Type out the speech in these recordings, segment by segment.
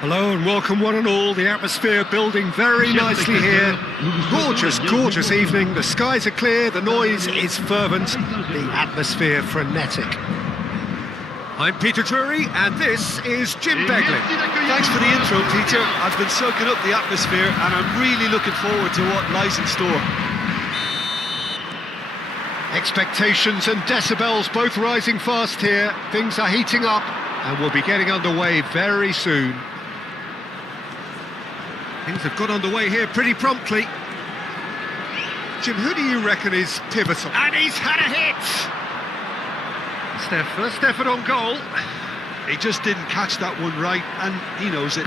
Hello and welcome one and all. The atmosphere building very nicely here. Gorgeous, gorgeous evening. The skies are clear, the noise is fervent, the atmosphere frenetic. I'm Peter Drury and this is Jim Beglin. Thanks for the intro, Peter. I've been soaking up the atmosphere and I'm really looking forward to what lies in store. Expectations and decibels both rising fast here. Things are heating up and we'll be getting underway very soon. Things have got underway here pretty promptly. Jim, who do you reckon is pivotal? And he's had a hit! It's their first effort on goal. He just didn't catch that one right, and he knows it.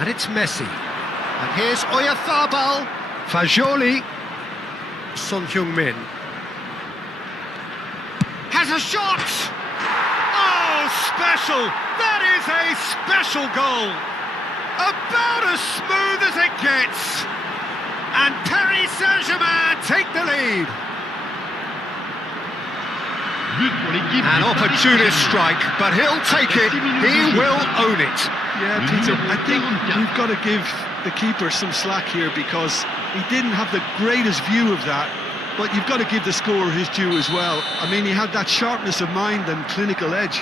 And it's Messi. And here's Oyarzabal. Fagioli. Son Heung-min. Has a shot! Oh, special! That is a special goal! About as smooth as it gets! And Paris Saint-Germain take the lead! An opportunist strike, but he'll take it, he will own it. Yeah, Peter, I think we've got to give the keeper some slack here because he didn't have the greatest view of that, but you've got to give the scorer his due as well. I mean, he had that sharpness of mind and clinical edge.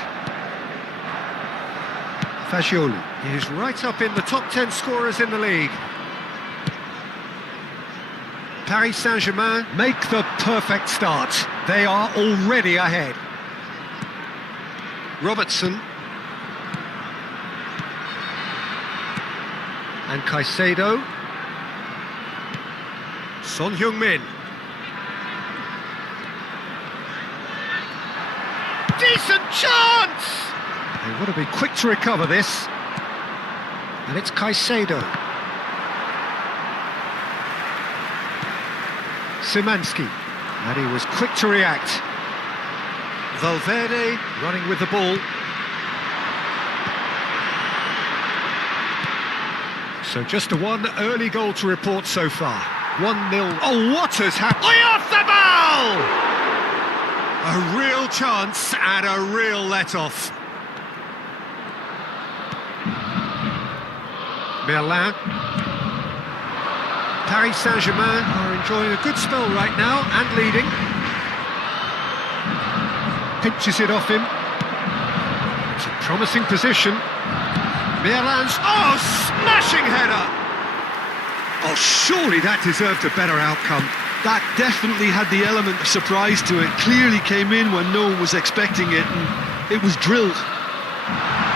Fagioli is right up in the top 10 scorers in the league. Paris Saint-Germain make the perfect start. They are already ahead. Robertson. And Caicedo. Son Heung-min. Decent chance! They want to be quick to recover this. And it's Caicedo. Szymanski. And he was quick to react. Valverde running with the ball. So just one early goal to report so far. 1-0. Oh, what has happened? Oyarzabal! A real chance and a real let-off. Merlin. Paris Saint-Germain are enjoying a good spell right now and leading. Pinches it off him. It's a promising position. Merlin's, oh, smashing header! Oh, surely that deserved a better outcome. That definitely had the element of surprise to it. Clearly came in when no one was expecting it, and it was drilled.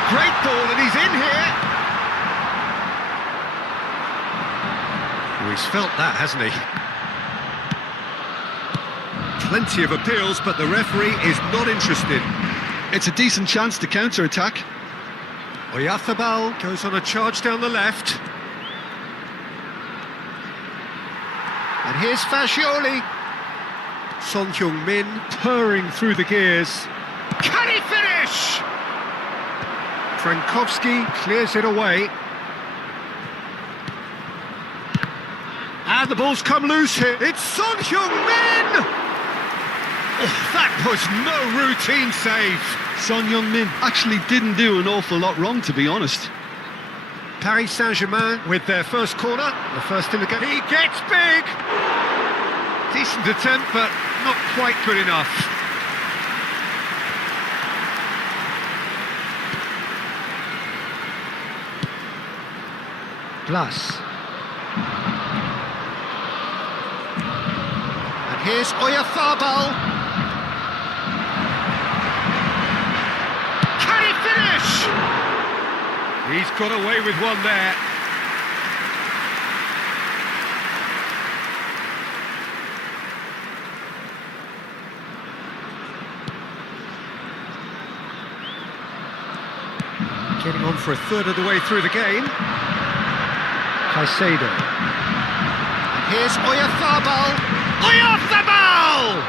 Great ball, and he's in here. Oh, he's felt that, hasn't he? Plenty of appeals, but the referee is not interested. It's a decent chance to counter-attack. Oyarzabal goes on a charge down the left. And here's Fagioli. Son Heung-min purring through the gears. Can he finish? Frankowski clears it away. And the ball's come loose here. It's Son Heung-min! Oh, that was no routine save. Son Heung-min actually didn't do an awful lot wrong, to be honest. Paris Saint-Germain with their first corner, the first in the game. He gets big! Decent attempt, but not quite good enough. Blas. And here's Oyarzabal. Can he finish? He's got away with one there. Getting on for a third of the way through the game. Caicedo. And here's Oyarzabal. Oyarzabal!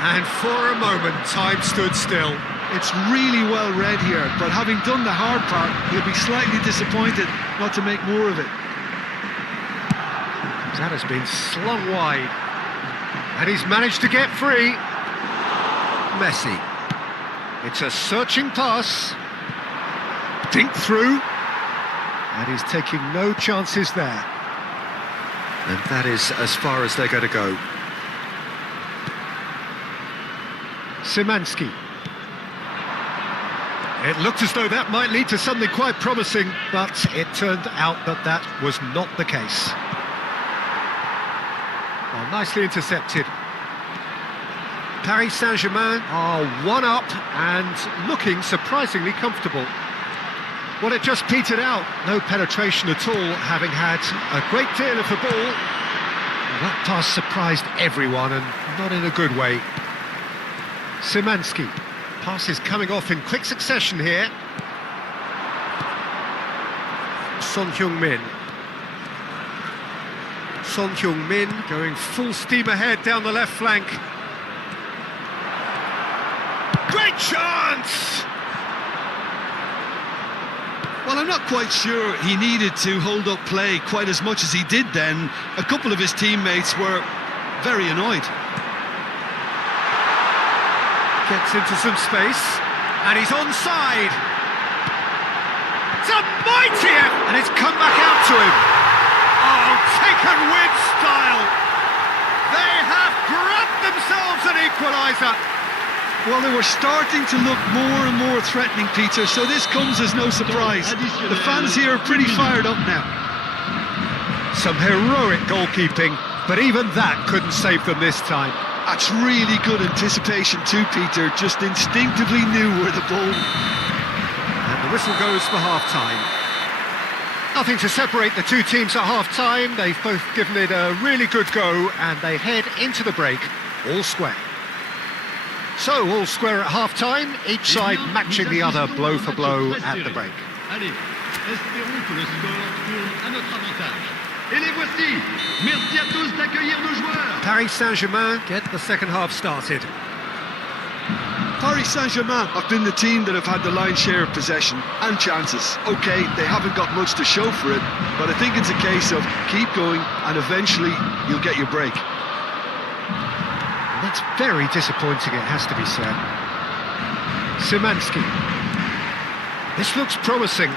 And for a moment, time stood still. It's really well read here, but having done the hard part, he'll be slightly disappointed not to make more of it. That has been slung wide. And he's managed to get free. Messi. It's a searching pass. Dink through. And he's taking no chances there. And that is as far as they're going to go. Szymanski. It looked as though that might lead to something quite promising, but it turned out that that was not the case. Well, nicely intercepted. Paris Saint-Germain are one up and looking surprisingly comfortable. Well, it just petered out. No penetration at all, having had a great deal of the ball. Well, that pass surprised everyone, and not in a good way. Szymanski. Pass is coming off in quick succession here. Son Heung-min. Son Heung-min going full steam ahead down the left flank. Great chance! Well, I'm not quite sure he needed to hold up play quite as much as he did then. A couple of his teammates were very annoyed. Gets into some space, and he's onside. It's a mighty effort, and it's come back out to him. Oh, taken with style. They have grabbed themselves an equaliser. Well, they were starting to look more and more threatening, Peter, so this comes as no surprise. The fans here are pretty fired up now. Some heroic goalkeeping, but even that couldn't save them this time. That's really good anticipation too, Peter. Just instinctively knew where the ball... And the whistle goes for half-time. Nothing to separate the two teams at half-time. They've both given it a really good go, and they head into the break all square. So, all square at half-time, each side matching the other blow for blow at the break. Allez, espérons que le score tourne à notre avantage. Et les voici. Merci à tous d'accueillir nos joueurs. Paris Saint-Germain get the second half started. Paris Saint-Germain have been the team that have had the lion's share of possession and chances. OK, they haven't got much to show for it, but I think it's a case of keep going and eventually you'll get your break. That's very disappointing, it has to be said. Szymanski. This looks promising.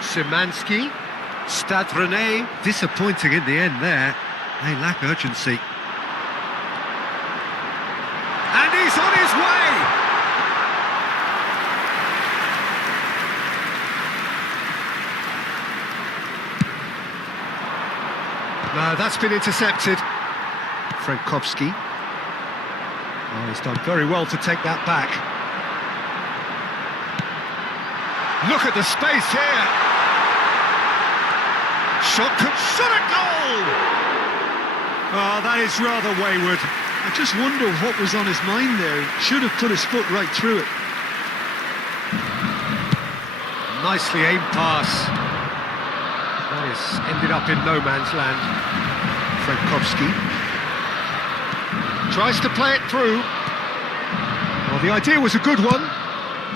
Szymanski. Stade Rennais, disappointing in the end there. They lack urgency. And he's on his way! No, that's been intercepted. Frankowski. Oh, he's done very well to take that back. Look at the space here! Shot at goal! Oh, that is rather wayward. I just wonder what was on his mind there. Should have put his foot right through it. Nicely aimed pass. That is ended up in no man's land. Frankowski tries to play it through. Well, the idea was a good one.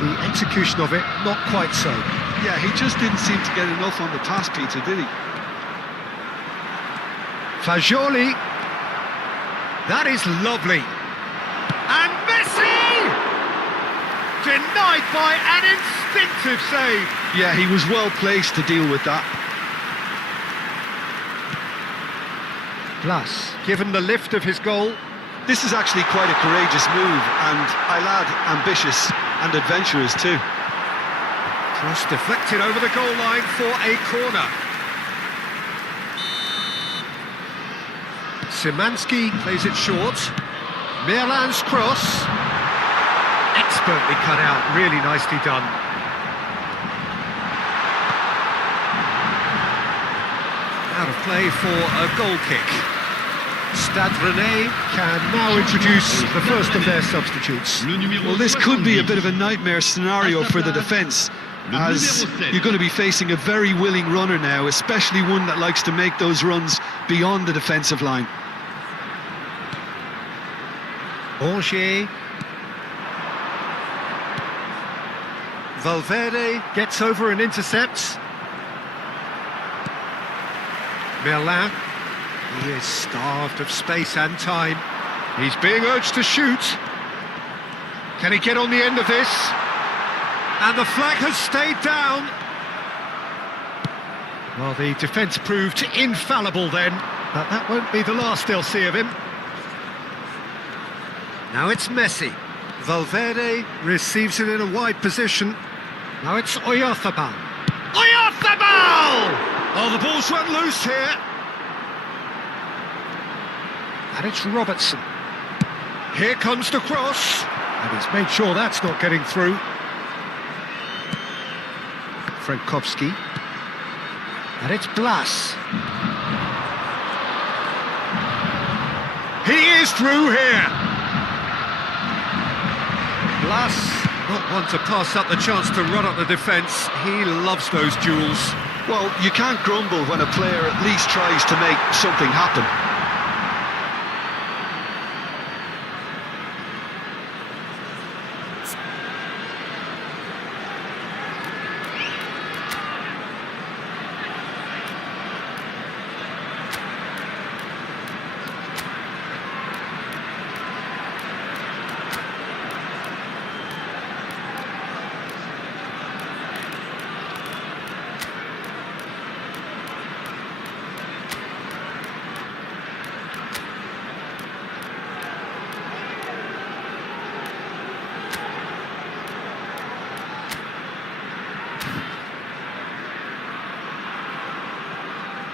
The execution of it, not quite so. Yeah, he just didn't seem to get enough on the pass, Peter, did he? Fagioli. That is lovely. And Messi! Denied by an instinctive save. Yeah, he was well placed to deal with that. Plus, given the lift of his goal. This is actually quite a courageous move, and I'll add ambitious and adventurous too. Cross deflected over the goal line for a corner. Szymanski plays it short. Merlin's cross. Expertly cut out, really nicely done. Out of play for a goal kick. Stade Rennais can now introduce the first of their substitutes. Well, this could be a bit of a nightmare scenario for the defence, as you're going to be facing a very willing runner now, especially one that likes to make those runs beyond the defensive line. Angers. Valverde gets over and intercepts. Merlin. He is starved of space and time. He's being urged to shoot. Can he get on the end of this? And the flag has stayed down. Well, the defence proved infallible then, but that won't be the last they'll see of him. Now it's Messi. Valverde receives it in a wide position. Now it's Oyarzabal. Oyarzabal! Oh, the ball's run loose here. And it's Robertson. Here comes the cross. And he's made sure that's not getting through. Frankowski. And it's Blas. He is through here. Blas, not one to pass up the chance to run up the defence. He loves those duels. Well, you can't grumble when a player at least tries to make something happen.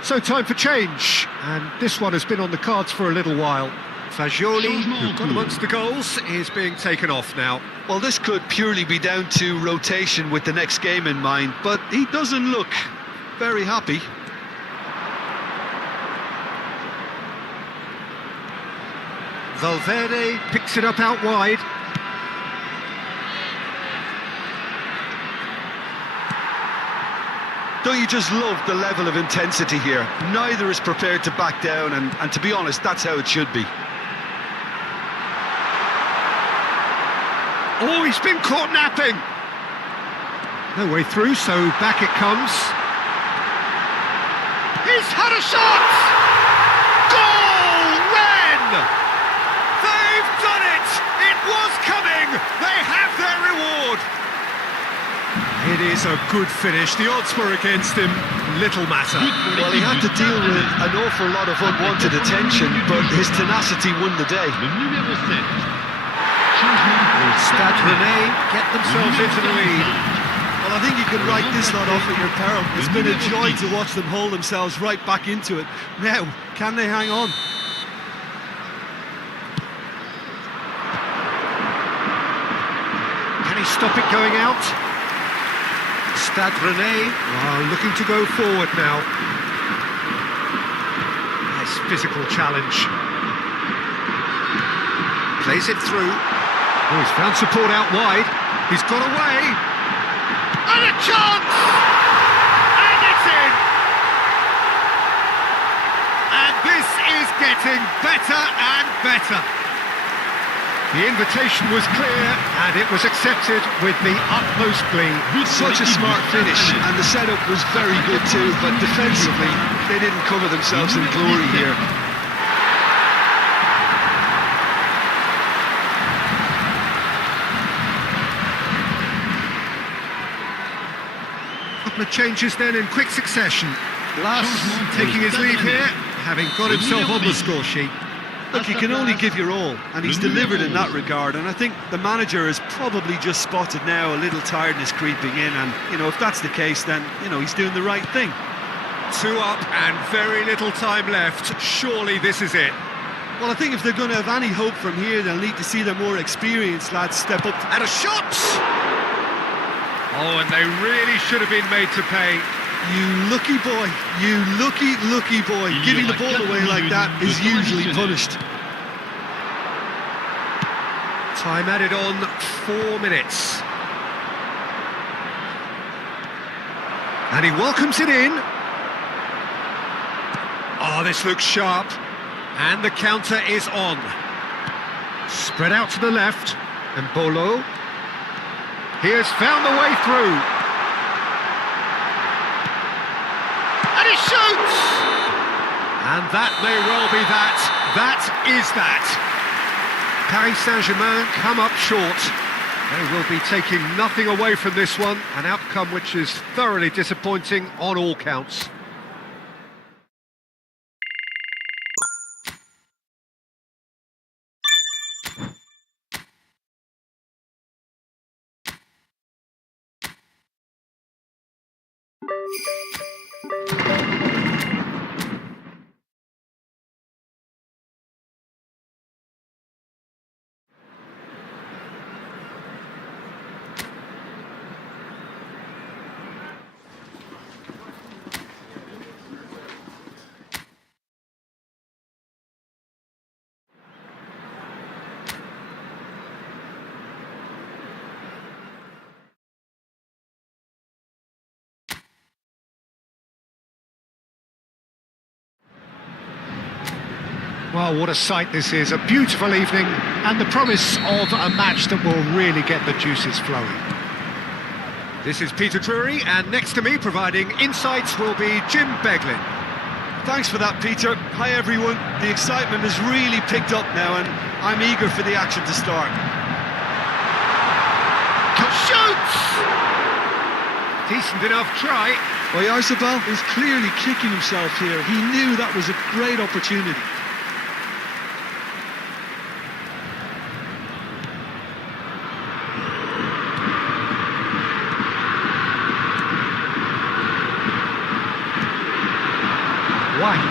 So time for change, and this one has been on the cards for a little while. Fagioli, who got amongst the goals, is being taken off now. Well, this could purely be down to rotation with the next game in mind, but he doesn't look very happy. Valverde picks it up out wide. Don't you just love the level of intensity here? Neither is prepared to back down, and to be honest, that's how it should be. Oh, he's been caught napping. No way through, so back it comes. He's had a shot! Goal! Ren! They've done it! It was coming! They have their reward! It is a good finish. The odds were against him. Little matter. Well, he had to deal with an awful lot of unwanted attention, but his tenacity won the day. Le numéro 7. Stade Rennais get themselves into the lead. Well, I think you can write this lot off at your peril. It's been a joy to watch them hold themselves right back into it. Now, can they hang on? Can he stop it going out? Stade Rennais are looking to go forward now. Nice physical challenge. Plays it through. Oh, he's found support out wide. He's got away. And a chance! And it's in! And this is getting better and better. The invitation was clear, and it was accepted with the utmost glee. Such a smart finish, and the setup was very good too, but defensively, they didn't cover themselves in glory here. Couple of changes then in quick succession. Blas taking his leave here, having got himself on the score sheet. Look, you can only give your all, and he's delivered in that regard, and I think the manager has probably just spotted now a little tiredness creeping in, and, you know, if that's the case, then, you know, he's doing the right thing. 2 up and very little time left. Surely this is it. Well, I think if they're going to have any hope from here, they'll need to see the more experienced lads step up. And a shot! Oh, and they really should have been made to pay. You lucky boy, you lucky boy. Giving the ball away like that is usually punished. Time added on, 4 minutes. And he welcomes it in. Oh, this looks sharp. And the counter is on. Spread out to the left. And Bolo. He has found the way through. And he shoots! And that may well be that. That is that. Paris Saint-Germain come up short. They will be taking nothing away from this one, an outcome which is thoroughly disappointing on all counts. Well, what a sight this is, a beautiful evening and the promise of a match that will really get the juices flowing. This is Peter Drury, and next to me providing insights will be Jim Beglin. Thanks for that, Peter. Hi, everyone. The excitement has really picked up now, and I'm eager for the action to start. Shoots! Decent enough try. Oyarzabal is clearly kicking himself here. He knew that was a great opportunity. White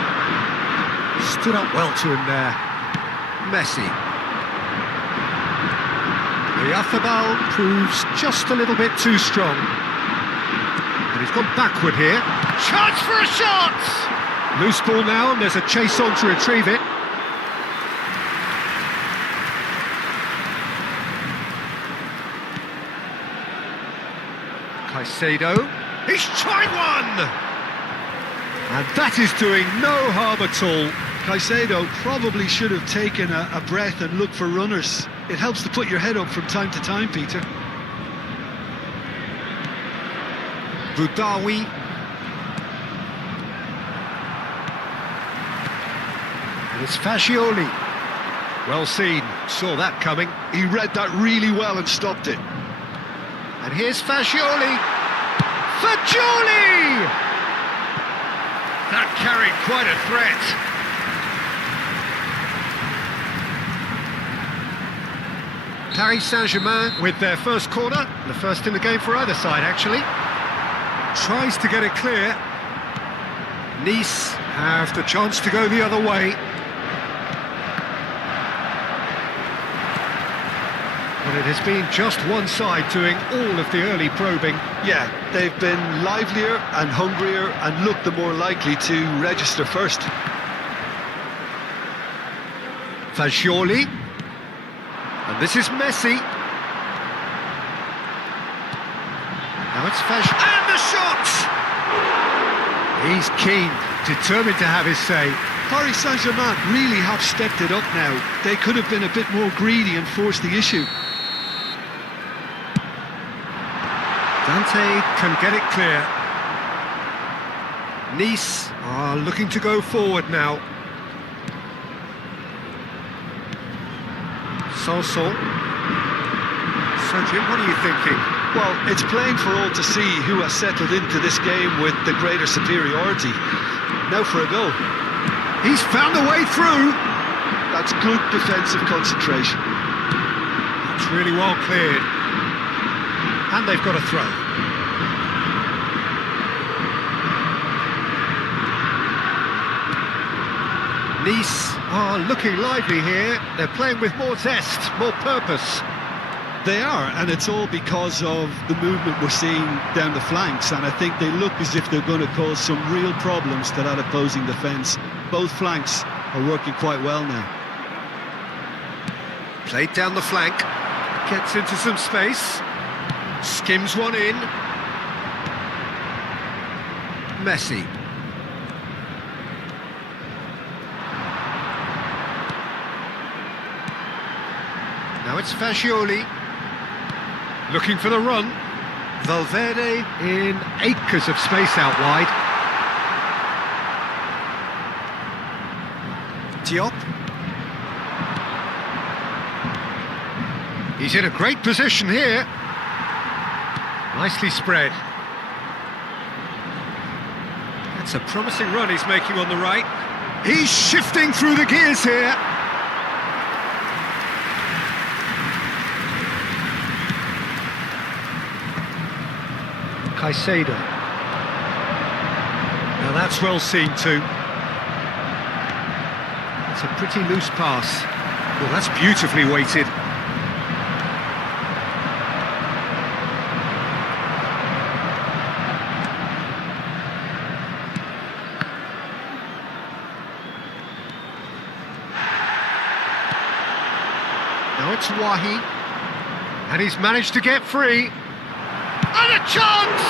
stood up well to him there. Messi. Oyarzabal proves just a little bit too strong. And he's gone backward here. Chance for a shot! Loose ball now, and there's a chase on to retrieve it. Caicedo. He's tried one! And that is doing no harm at all. Caicedo probably should have taken a breath and looked for runners. It helps to put your head up from time to time, Peter. Boudaoui. And it's Fascioli. Well seen, saw that coming. He read that really well and stopped it. And here's Fascioli. Fascioli! That carried quite a threat. Paris Saint-Germain with their first corner, the first in the game for either side actually. Tries to get it clear. Nice have the chance to go the other way. But it has been just one side doing all of the early probing. Yeah, they've been livelier and hungrier and looked the more likely to register first. Fascioli. And this is Messi. Now it's Fascioli. And the shot! He's keen, determined to have his say. Paris Saint-Germain really have stepped it up now. They could have been a bit more greedy and forced the issue. Dante can get it clear. Nice are looking to go forward now. Sanson. So Jim, what are you thinking? Well, it's plain for all to see who has settled into this game with the greater superiority. Now for a goal. He's found a way through. That's good defensive concentration. It's really well cleared. And they've got a throw. Nice are looking lively here. They're playing with more zest, more purpose. They are, and it's all because of the movement we're seeing down the flanks, and I think they look as if they're going to cause some real problems to that opposing defence. Both flanks are working quite well now. Played down the flank, gets into some space, skims one in. Messi. Now it's Fascioli. Looking for the run. Valverde in acres of space out wide. Diop. He's in a great position here. Nicely spread. That's a promising run he's making on the right. He's shifting through the gears here. Caicedo. Now that's well seen too. It's a pretty loose pass. Well, that's beautifully weighted. Now it's Wahi, and he's managed to get free. And a chance!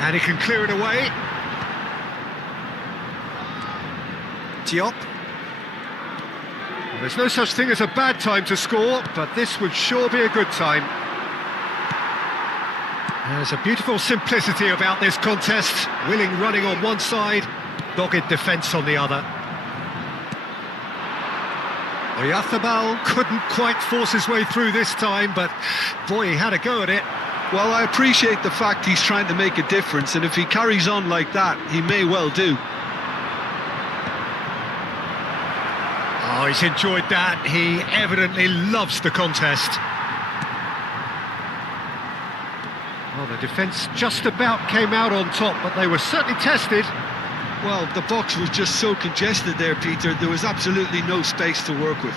And he can clear it away. Diop. Well, there's no such thing as a bad time to score, but this would sure be a good time. There's a beautiful simplicity about this contest. Willing running on one side, dogged defence on the other. Oyarzabal couldn't quite force his way through this time, but boy, he had a go at it. Well, I appreciate the fact he's trying to make a difference, and if he carries on like that, he may well do. Oh, he's enjoyed that. He evidently loves the contest. Well, the defence just about came out on top, but they were certainly tested. Well, the box was just so congested there, Peter. There was absolutely no space to work with.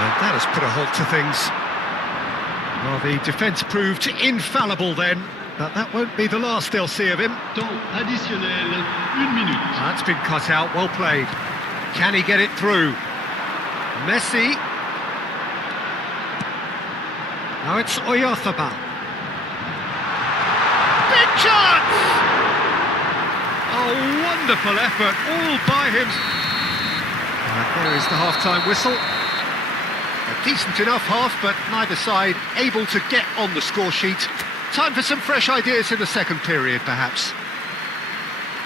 And that has put a halt to things. Well, the defence proved infallible then, but that won't be the last they'll see of him. Temps additionnel, 1 minute. That's been cut out, well played. Can he get it through? Messi. Now it's Oyarzabal. Big chance! Oh, wonderful effort, all by him. And there is the half-time whistle. A decent enough half, but neither side able to get on the score sheet. Time for some fresh ideas in the second period, perhaps.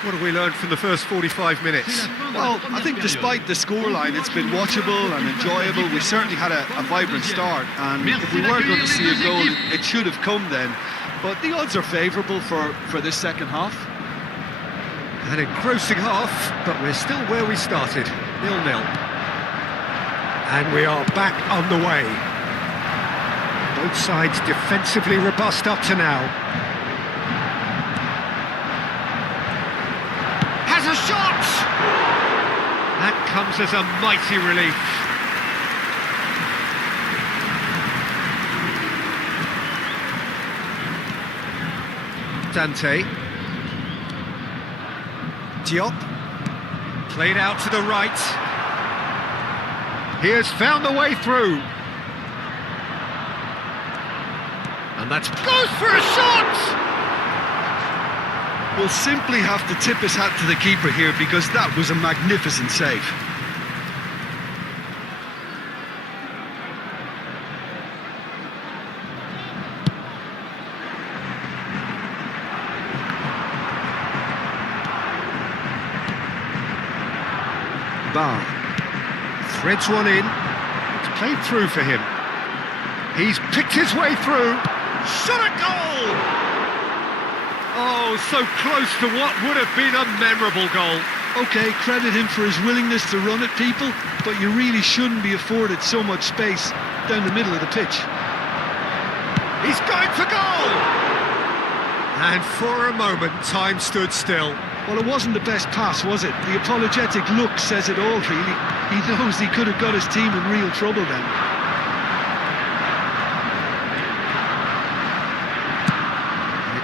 What have we learned from the first 45 minutes? Well, I think despite the scoreline, it's been watchable and enjoyable. We certainly had a vibrant start, and if we were going to see a goal, it should have come then. But the odds are favourable for this second half. An engrossing half, but we're still where we started, 0-0. And we are back underway. Both sides defensively robust up to now. Has a shot! That comes as a mighty relief. Dante. Diop, played out to the right. He has found the way through. And that goes for a shot! We'll simply have to tip his hat to the keeper here, because that was a magnificent save. Bar threads one in. It's played through for him. He's picked his way through. Shot a goal! Oh, so close to what would have been a memorable goal. OK, credit him for his willingness to run at people, but you really shouldn't be afforded so much space down the middle of the pitch. He's going for goal! And for a moment, time stood still. Well, it wasn't the best pass, was it? The apologetic look says it all, really. He knows he could have got his team in real trouble then.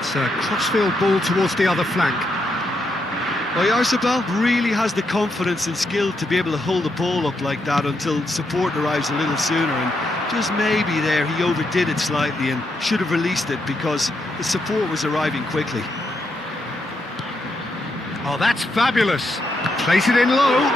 It's a crossfield ball towards the other flank. Oyarzabal really has the confidence and skill to be able to hold the ball up like that until support arrives a little sooner, and just maybe there he overdid it slightly and should have released it because the support was arriving quickly. Oh, that's fabulous. Plays it in low.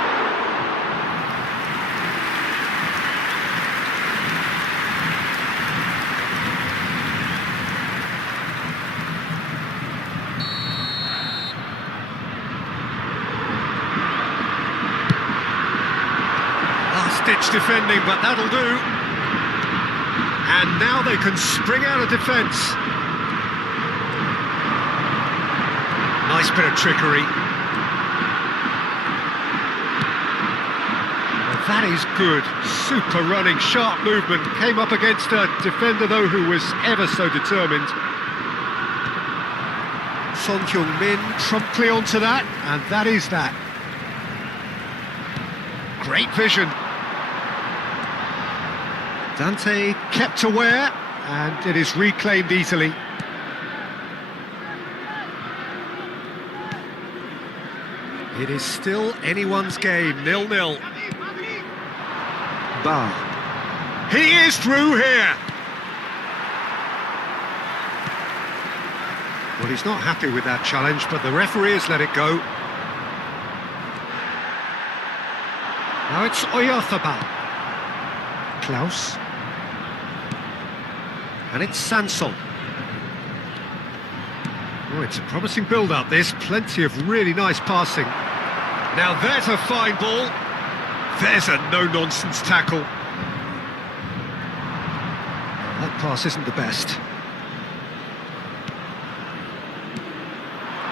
much defending, but that'll do. And now they can spring out of defence. Nice bit of trickery. Well, that is good. Super running, sharp movement. Came up against a defender, though, who was ever so determined. Son Heung-min promptly onto that, and that is that. Great vision. Dante kept aware, and it is reclaimed easily. It is still anyone's game, 0-0. Bar. He is through here! Well, he's not happy with that challenge, but the referee has let it go. Now it's Oyarzabal. Klaus. And it's Sanson. Oh, it's a promising build-up, this. Plenty of really nice passing. Now there's a fine ball. There's a no-nonsense tackle. That pass isn't the best.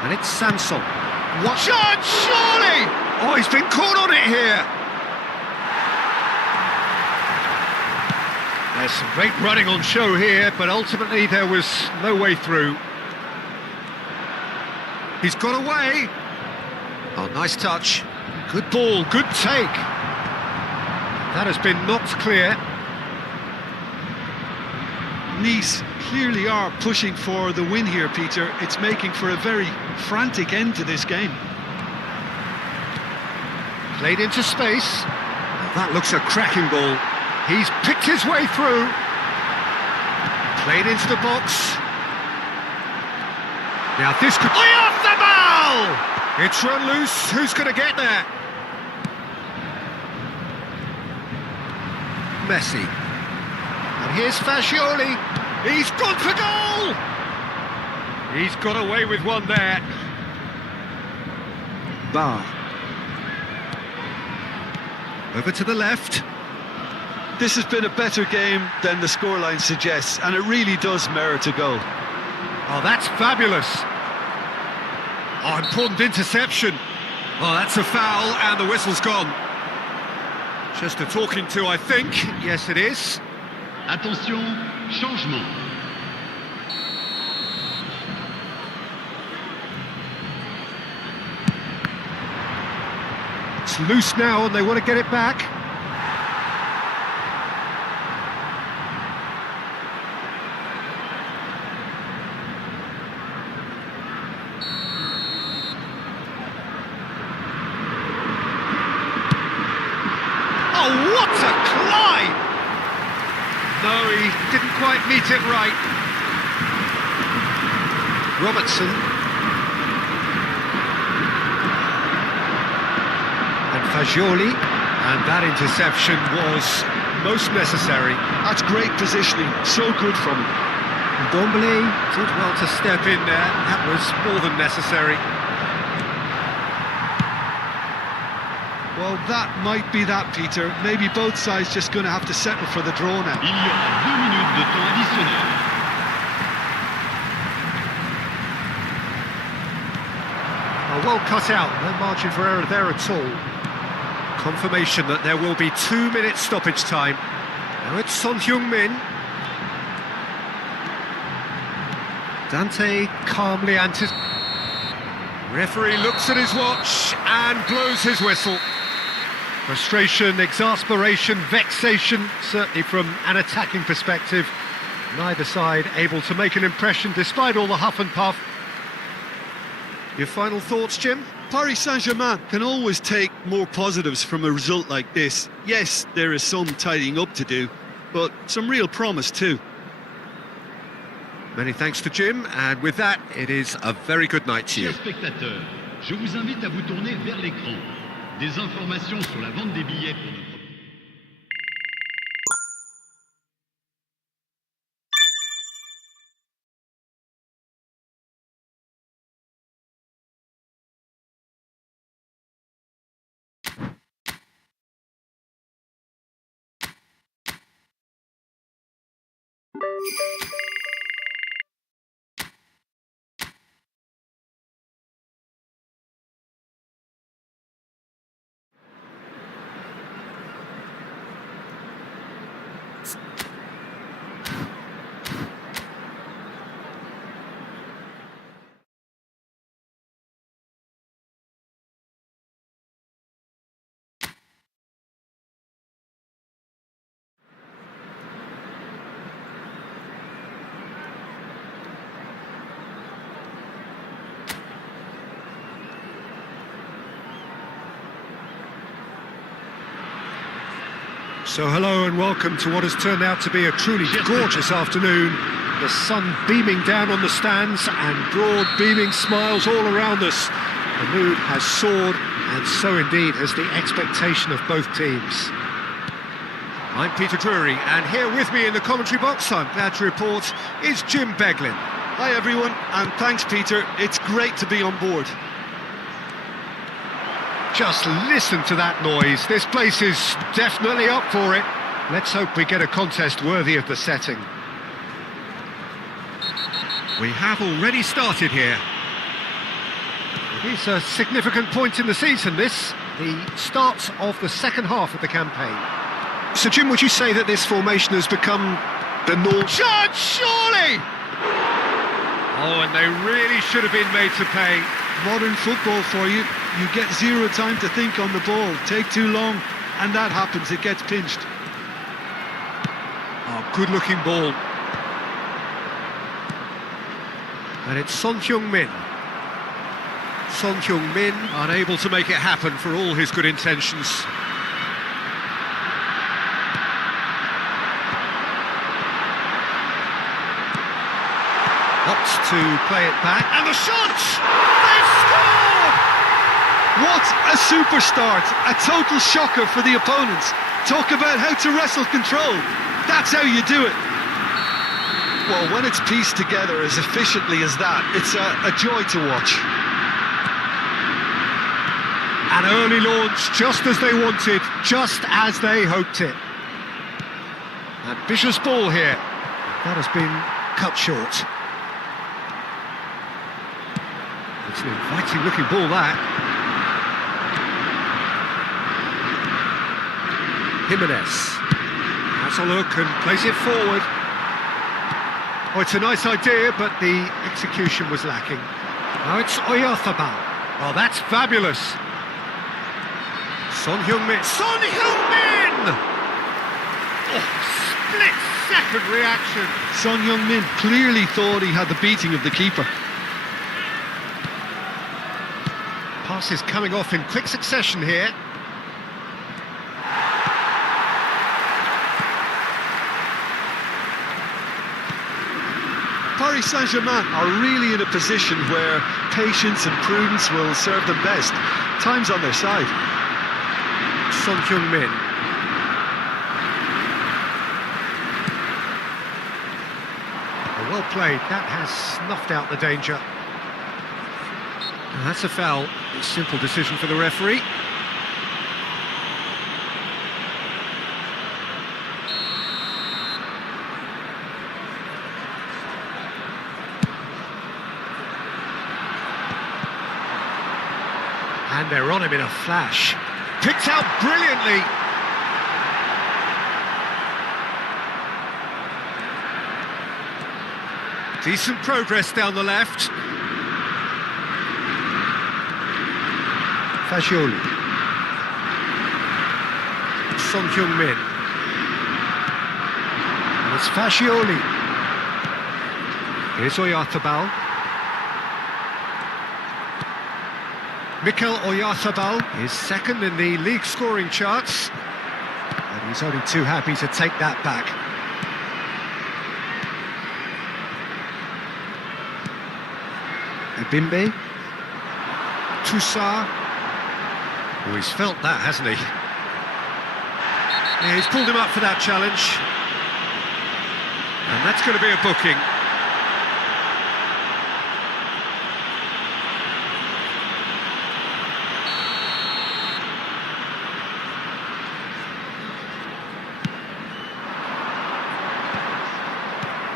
And it's Sanson. What chance, surely! Oh, he's been caught on it here. There's some great running on show here, but ultimately there was no way through. He's got away. Oh, nice touch. Good ball, good take. That has been knocked clear. Nice clearly are pushing for the win here, Peter. It's making for a very frantic end to this game. Played into space. That looks a cracking ball. He's picked his way through. Played into the box. Now this could... Off the ball! It's run loose. Who's going to get there? Messi. And here's Fagioli. He's gone for goal! He's got away with one there. Bar. Over to the left. This has been a better game than the scoreline suggests, and it really does merit a goal. Oh, that's fabulous. Oh, important interception. Oh, that's a foul, and the whistle's gone. Just a talking to, I think. Yes, it is. Attention, changement. It's loose now, and they want to get it back. Oh, what a climb! No, he didn't quite meet it right. Robertson. And Fagioli. And that interception was most necessary. That's great positioning, so good from him. Dombele did well to step in there. That was more than necessary. Well, that might be that, Peter. Maybe both sides just going to have to settle for the draw now. Il y aura 2 minutes de temps additionnel. Oh, well cut out. No margin for error there at all. Confirmation that there will be 2 minutes stoppage time. Now it's Son Heung-min. Dante calmly anticipates. Referee looks at his watch and blows his whistle. Frustration, exasperation, vexation, certainly from an attacking perspective. Neither side able to make an impression despite all the huff and puff. Your final thoughts, Jim? Paris Saint-Germain can always take more positives from a result like this. Yes, there is some tidying up to do, but some real promise too. Many thanks to Jim, and with that, it is a very good night to you. Chers spectateurs, je vous invite à vous tourner vers l'écran. Des informations sur la vente des billets pour notre So hello and welcome to what has turned out to be a truly gorgeous afternoon. The sun beaming down on the stands and broad beaming smiles all around us. The mood has soared, and so indeed has the expectation of both teams. I'm Peter Drury, and here with me in the commentary box, I'm glad to report, is Jim Beglin. Hi everyone, and thanks Peter, it's great to be on board. Just listen to that noise. This place is definitely up for it. Let's hope we get a contest worthy of the setting. We have already started here. It is a significant point in the season, this. The start of the second half of the campaign. So, Jim, would you say that this formation has become the norm? Shot, surely! Oh, and they really should have been made to pay. Modern football for you. You get zero time to think on the ball. Take too long, and that happens. It gets pinched. Oh, good-looking ball. And it's Son Heung-min. Son Heung-min unable to make it happen for all his good intentions. Opts to play it back, and the shot! They've scored! What a super start! A total shocker for the opponents. Talk about how to wrestle control. That's how you do it. Well, when it's pieced together as efficiently as that, it's a joy to watch. An early launch, just as they wanted, just as they hoped it. Ambitious ball here. That has been cut short. It's an inviting looking ball, that. Jimenez has a look and plays it forward. Oh, it's a nice idea, but the execution was lacking. Now it's Oyarzabal. Oh, that's fabulous. Son Heung-min. Son Heung-min! Oh, split-second reaction. Son Heung-min clearly thought he had the beating of the keeper. Passes coming off in quick succession here. Paris Saint-Germain are really in a position where patience and prudence will serve them best. Time's on their side. Son Heung-min. Well played. That has snuffed out the danger. And that's a foul. A simple decision for the referee. And they're on him in a flash. Picked out brilliantly. Decent progress down the left. Fagioli. Son Heung-min. And it's Fagioli. Here's Oyarzabal. Mikel Oyarzabal is second in the league scoring charts, and he's only too happy to take that back. Ebimbe. Toussaint. Oh, he's felt that, hasn't he? Yeah, he's pulled him up for that challenge. And that's going to be a booking.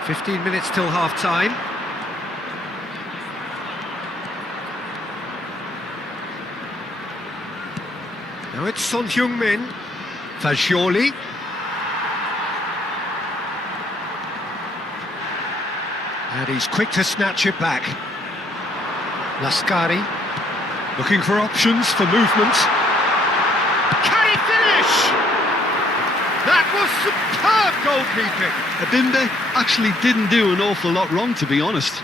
15 minutes till half-time. Now it's Son Heung-min. Fagioli. And he's quick to snatch it back. Lascari. Looking for options for movement. Can he finish? That was superb goalkeeping. Abimbe actually didn't do an awful lot wrong, to be honest.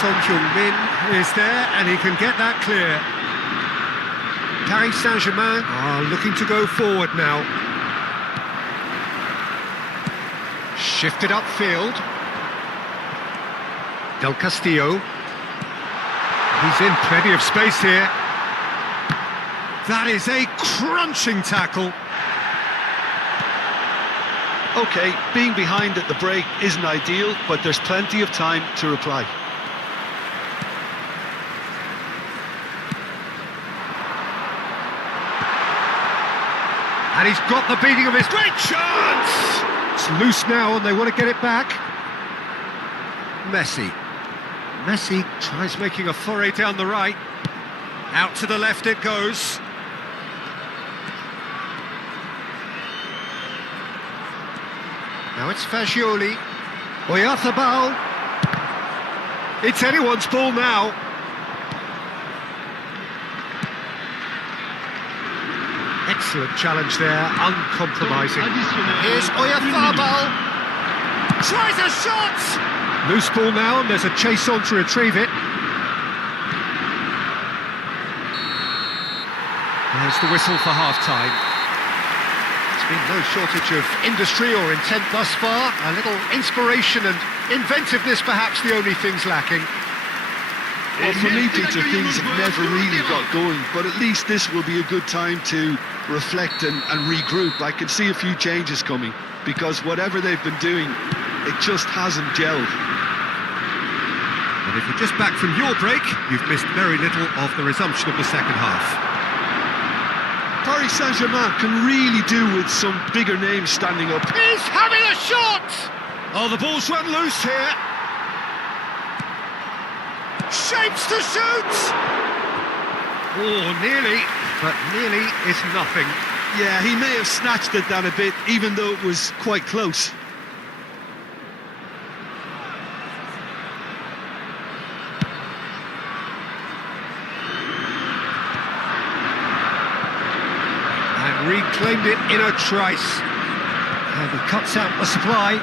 Son Heung-min is there and he can get that clear. Paris Saint-Germain are looking to go forward now. Shifted upfield. Del Castillo. He's in plenty of space here. That is a crunching tackle. OK, being behind at the break isn't ideal, but there's plenty of time to reply. And he's got the beating of his... Great chance! It's loose now and they want to get it back. Messi. Messi tries making a foray down the right. Out to the left it goes. Now it's Fagioli. Oyarzabal. It's anyone's ball now. Excellent challenge there, uncompromising. Here's Oyarzabal. Tries a shot! Loose ball now, and there's a chase on to retrieve it. There's the whistle for half-time. There's been no shortage of industry or intent thus far. A little inspiration and inventiveness, perhaps the only things lacking. Well, for me, Peter, things have never really got going, but at least this will be a good time to reflect and regroup. I can see a few changes coming, because whatever they've been doing, it just hasn't gelled. And if you're just back from your break, you've missed very little of the resumption of the second half. Paris Saint-Germain can really do with some bigger names standing up. He's having a shot! Oh, the ball's run loose here. Shapes to shoot! Oh, nearly, but nearly is nothing. Yeah, he may have snatched it down a bit, even though it was quite close. And reclaimed it in a trice. And he cuts out the supply.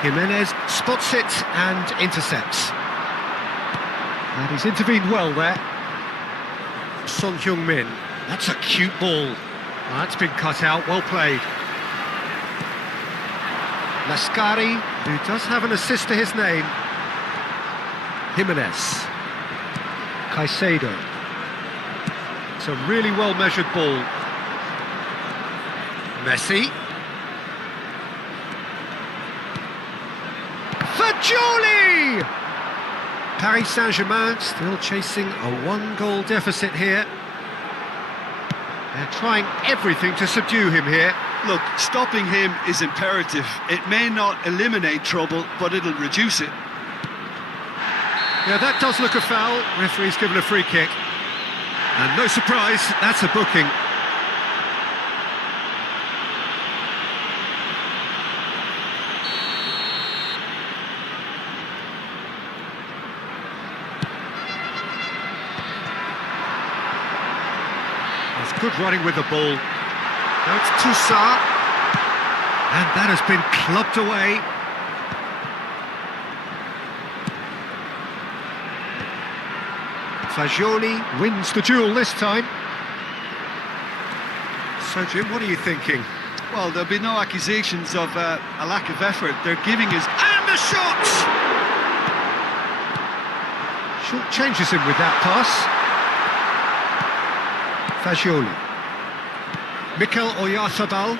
Jimenez spots it and intercepts. And he's intervened well there. Son Heung-min. That's a cute ball. That's been cut out, well played. Lascari, who does have an assist to his name. Jimenez. Caicedo. It's a really well-measured ball. Messi. Fagioli! Paris Saint-Germain still chasing a one-goal deficit here. They're trying everything to subdue him here. Look, stopping him is imperative. It may not eliminate trouble, but it'll reduce it. Yeah, that does look a foul. Referee's given a free kick. And no surprise, that's a booking. That's good running with the ball. Now it's Toussaint. And that has been clubbed away. Fagioli wins the duel this time. So, Jim, what are you thinking? Well, there'll be no accusations of a lack of effort. They're giving us... And the shot! Short changes him with that pass. Fagioli. Mikel Oyarzabal.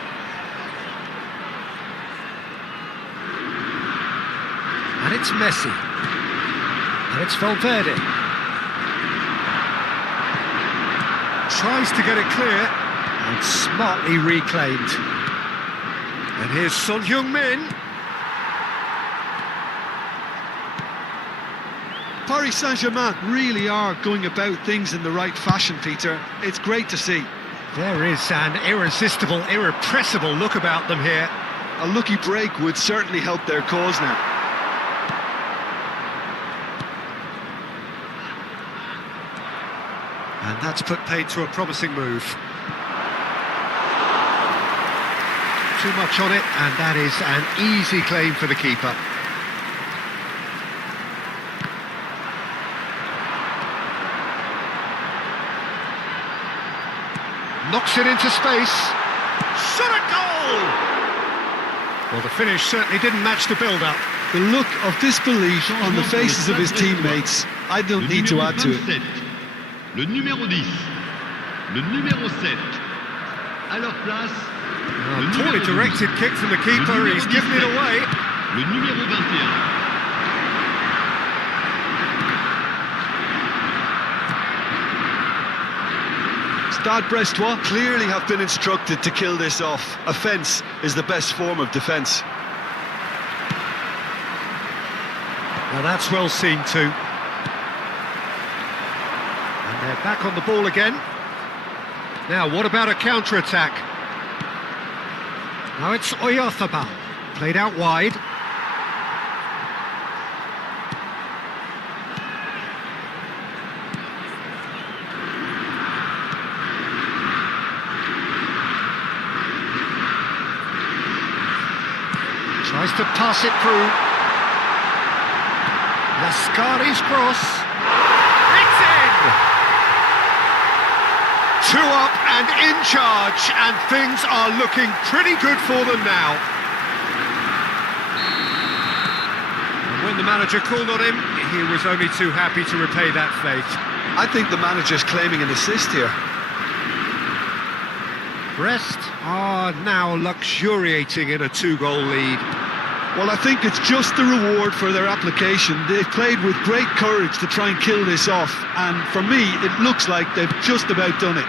And it's Messi. And it's Valverde. Tries to get it clear. And smartly reclaimed. And here's Son Heung-min. Paris Saint-Germain really are going about things in the right fashion, Peter. It's great to see. There is an irresistible, irrepressible look about them here. A lucky break would certainly help their cause now. And that's put paid to a promising move. Too much on it, and that is an easy claim for the keeper. Knocks it into space. Shot a goal! Well, the finish certainly didn't match the build-up. The look of disbelief on the faces of his teammates, I don't need to add to it. Le numéro 10, le numéro 7, à leur place, A poorly directed kick from the keeper, he's given it away. le numéro 21. Stade Brestois clearly have been instructed to kill this off. Offence is the best form of defence. Now that's well seen too. And they're back on the ball again. Now what about a counter-attack? Now it's Oyarzabal, played out wide. Tries to pass it through. Lascari's cross. It's in! 2 up and in charge, and things are looking pretty good for them now. And when the manager called on him, he was only too happy to repay that faith. I think the manager's claiming an assist here. Brest are now luxuriating in a 2-goal lead. Well, I think it's just the reward for their application. They've played with great courage to try and kill this off, and for me, it looks like they've just about done it.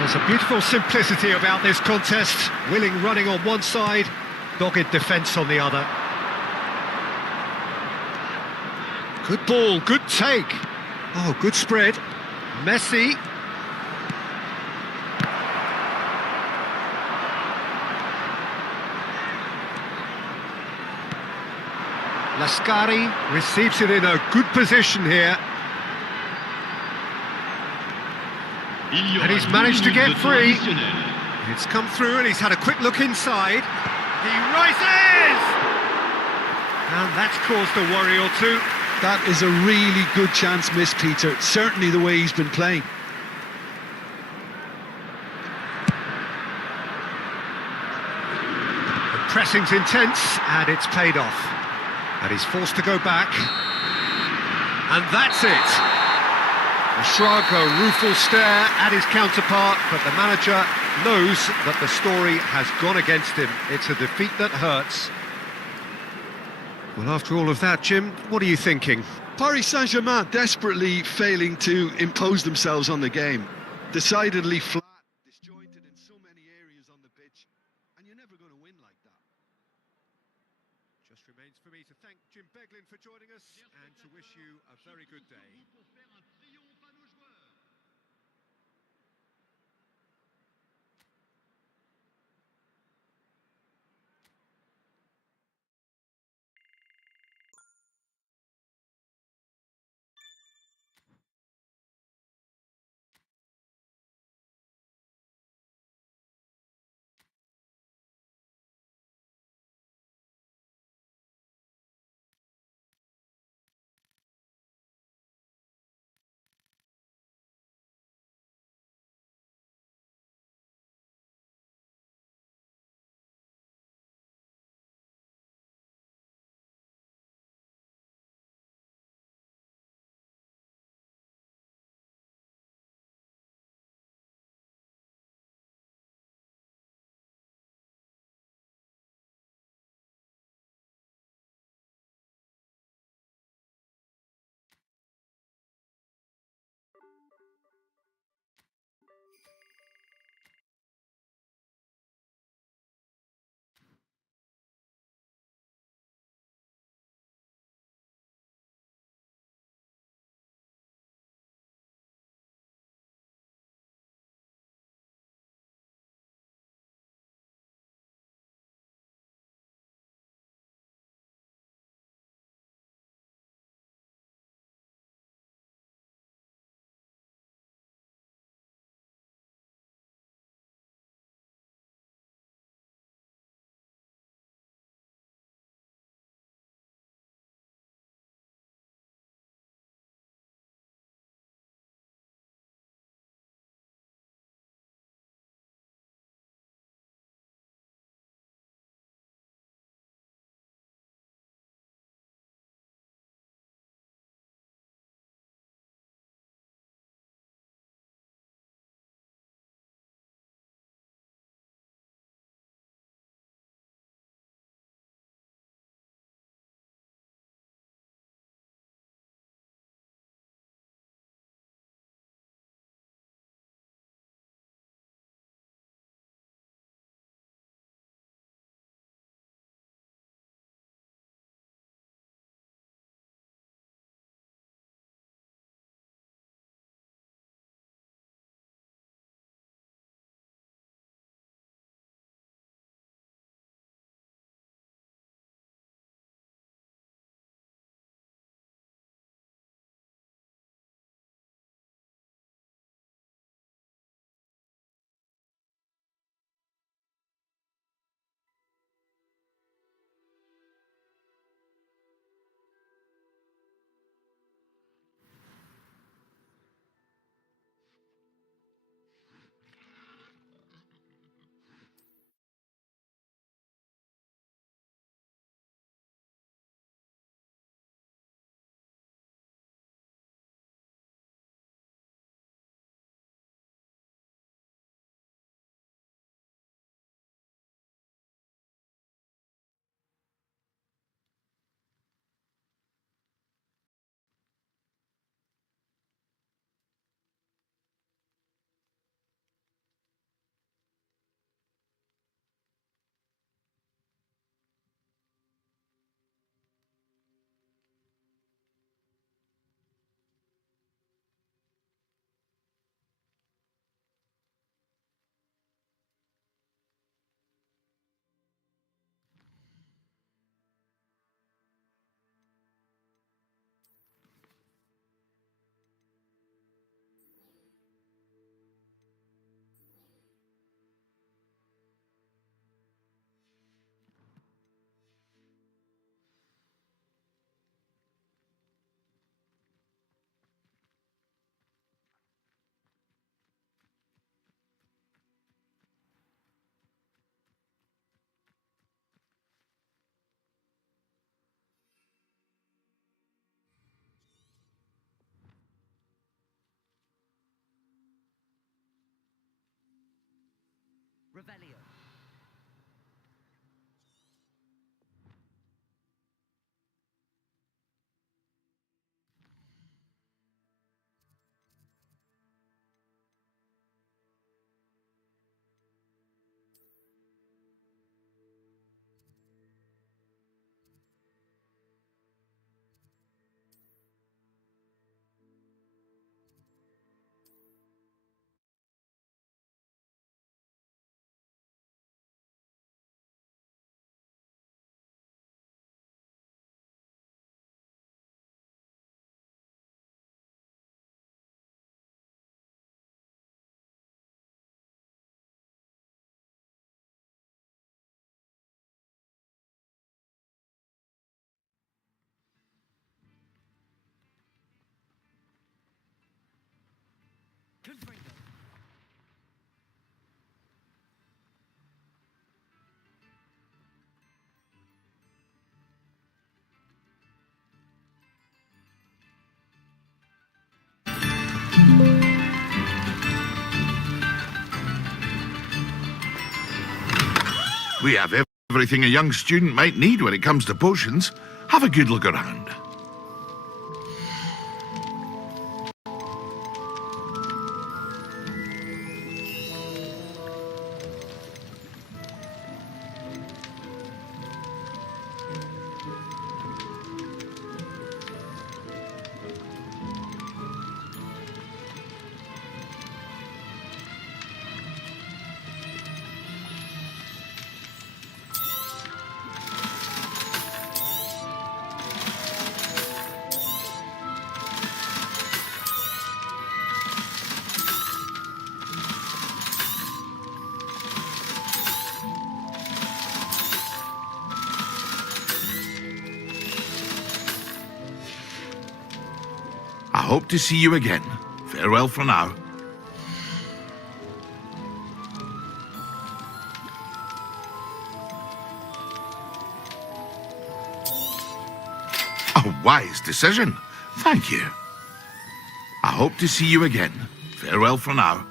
There's a beautiful simplicity about this contest. Willing running on one side, dogged defence on the other. Good ball, good take. Oh, good spread. Messi. Lascari receives it in a good position here. And he's managed to get free. It's come through and he's had a quick look inside. He rises! And that's caused a worry or two. That is a really good chance missed, Peter. Certainly the way he's been playing. The pressing's intense and it's paid off. And he's forced to go back. And that's it. A shrug, a rueful stare at his counterpart, but the manager knows that the story has gone against him. It's a defeat that hurts. Well, after all of that, Jim, what are you thinking? Paris Saint-Germain desperately failing to impose themselves on the game. Decidedly flat, disjointed in so many areas on the pitch. And you're never going to win like that. Just remains for me to thank Jim Beglin for joining us and to wish you a very good day. Revelio. Confringo. We have everything a young student might need when it comes to potions. Have a good look around. I hope to see you again. Farewell for now. A wise decision. Thank you. I hope to see you again. Farewell for now.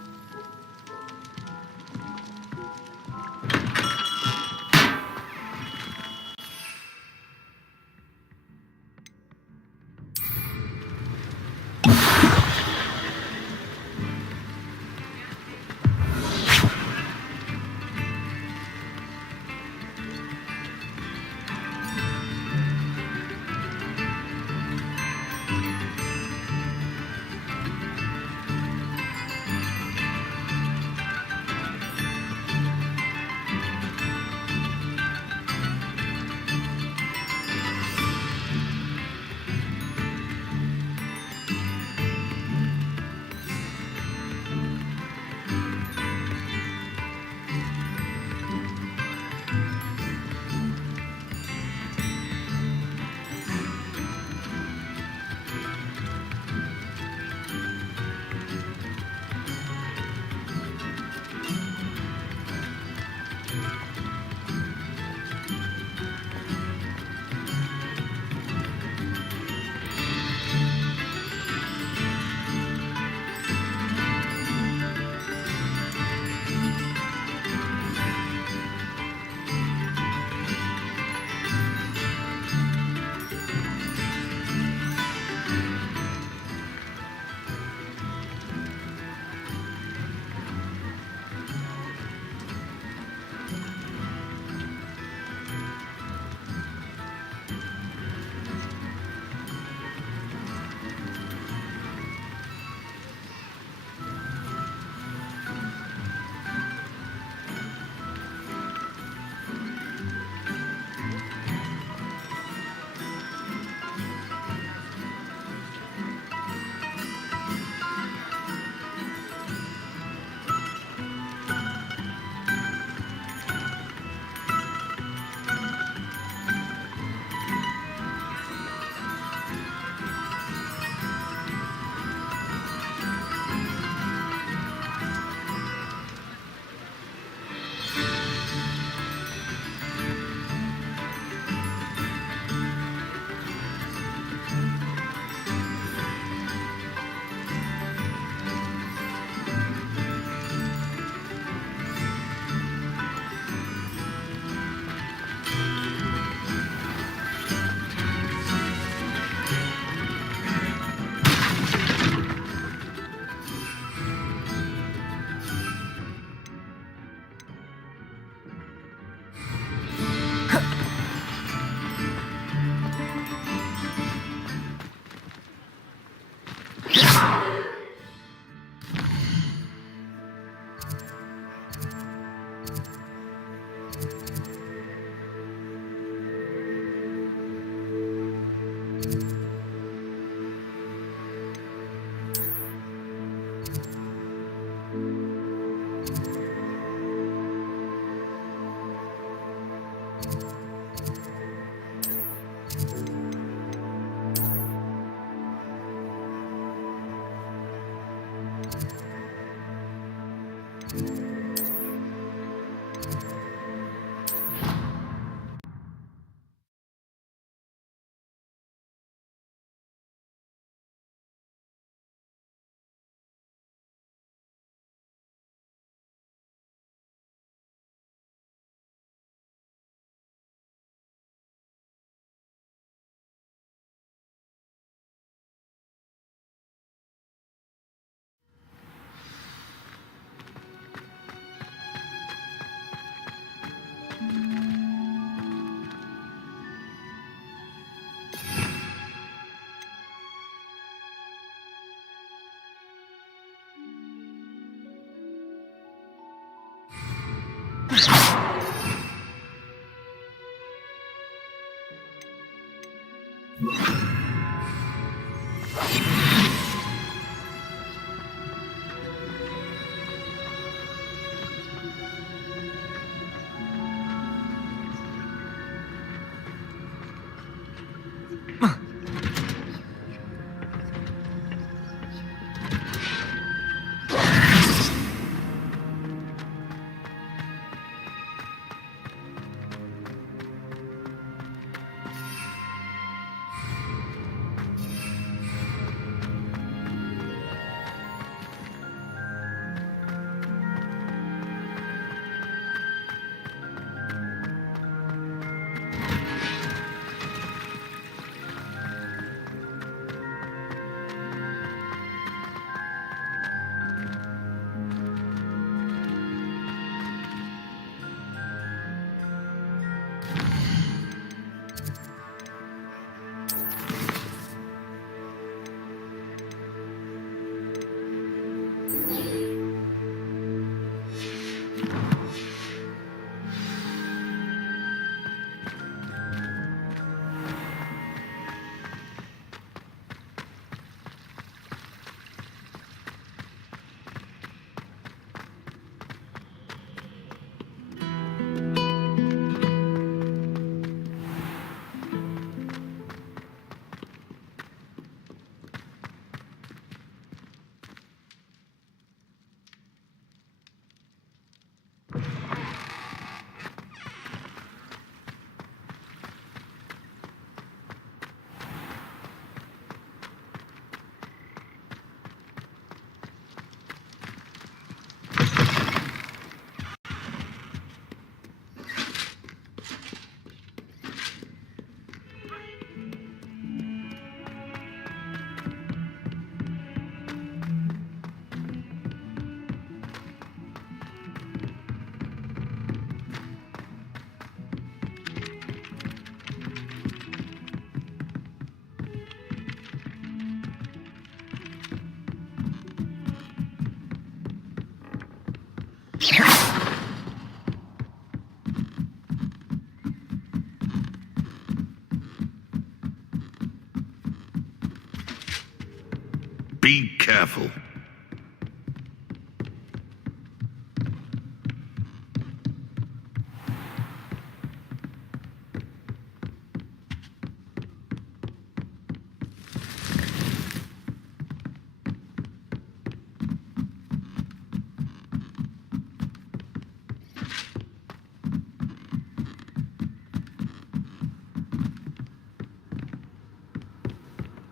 Be careful.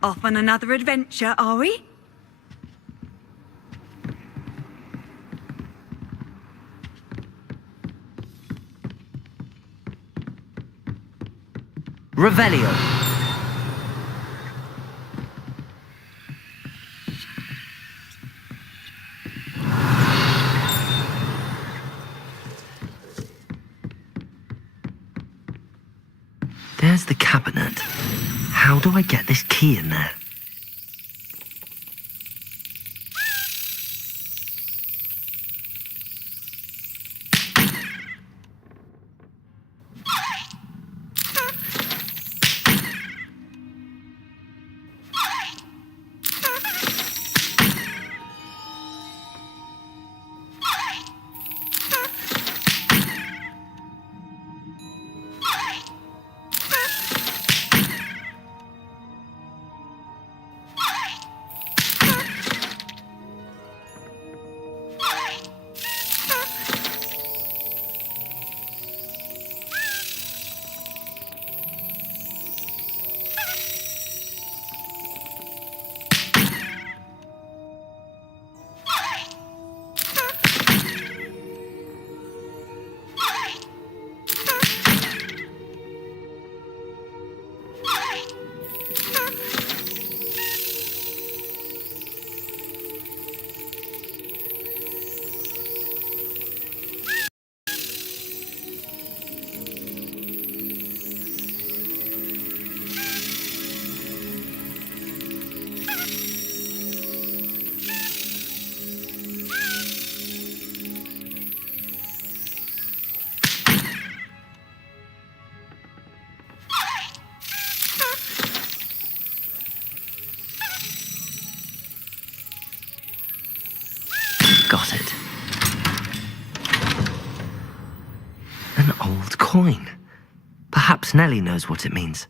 Off on another adventure, are we? Revelio. There's the cabinet. How do I get this key in there? old coin. Perhaps Nellie knows what it means.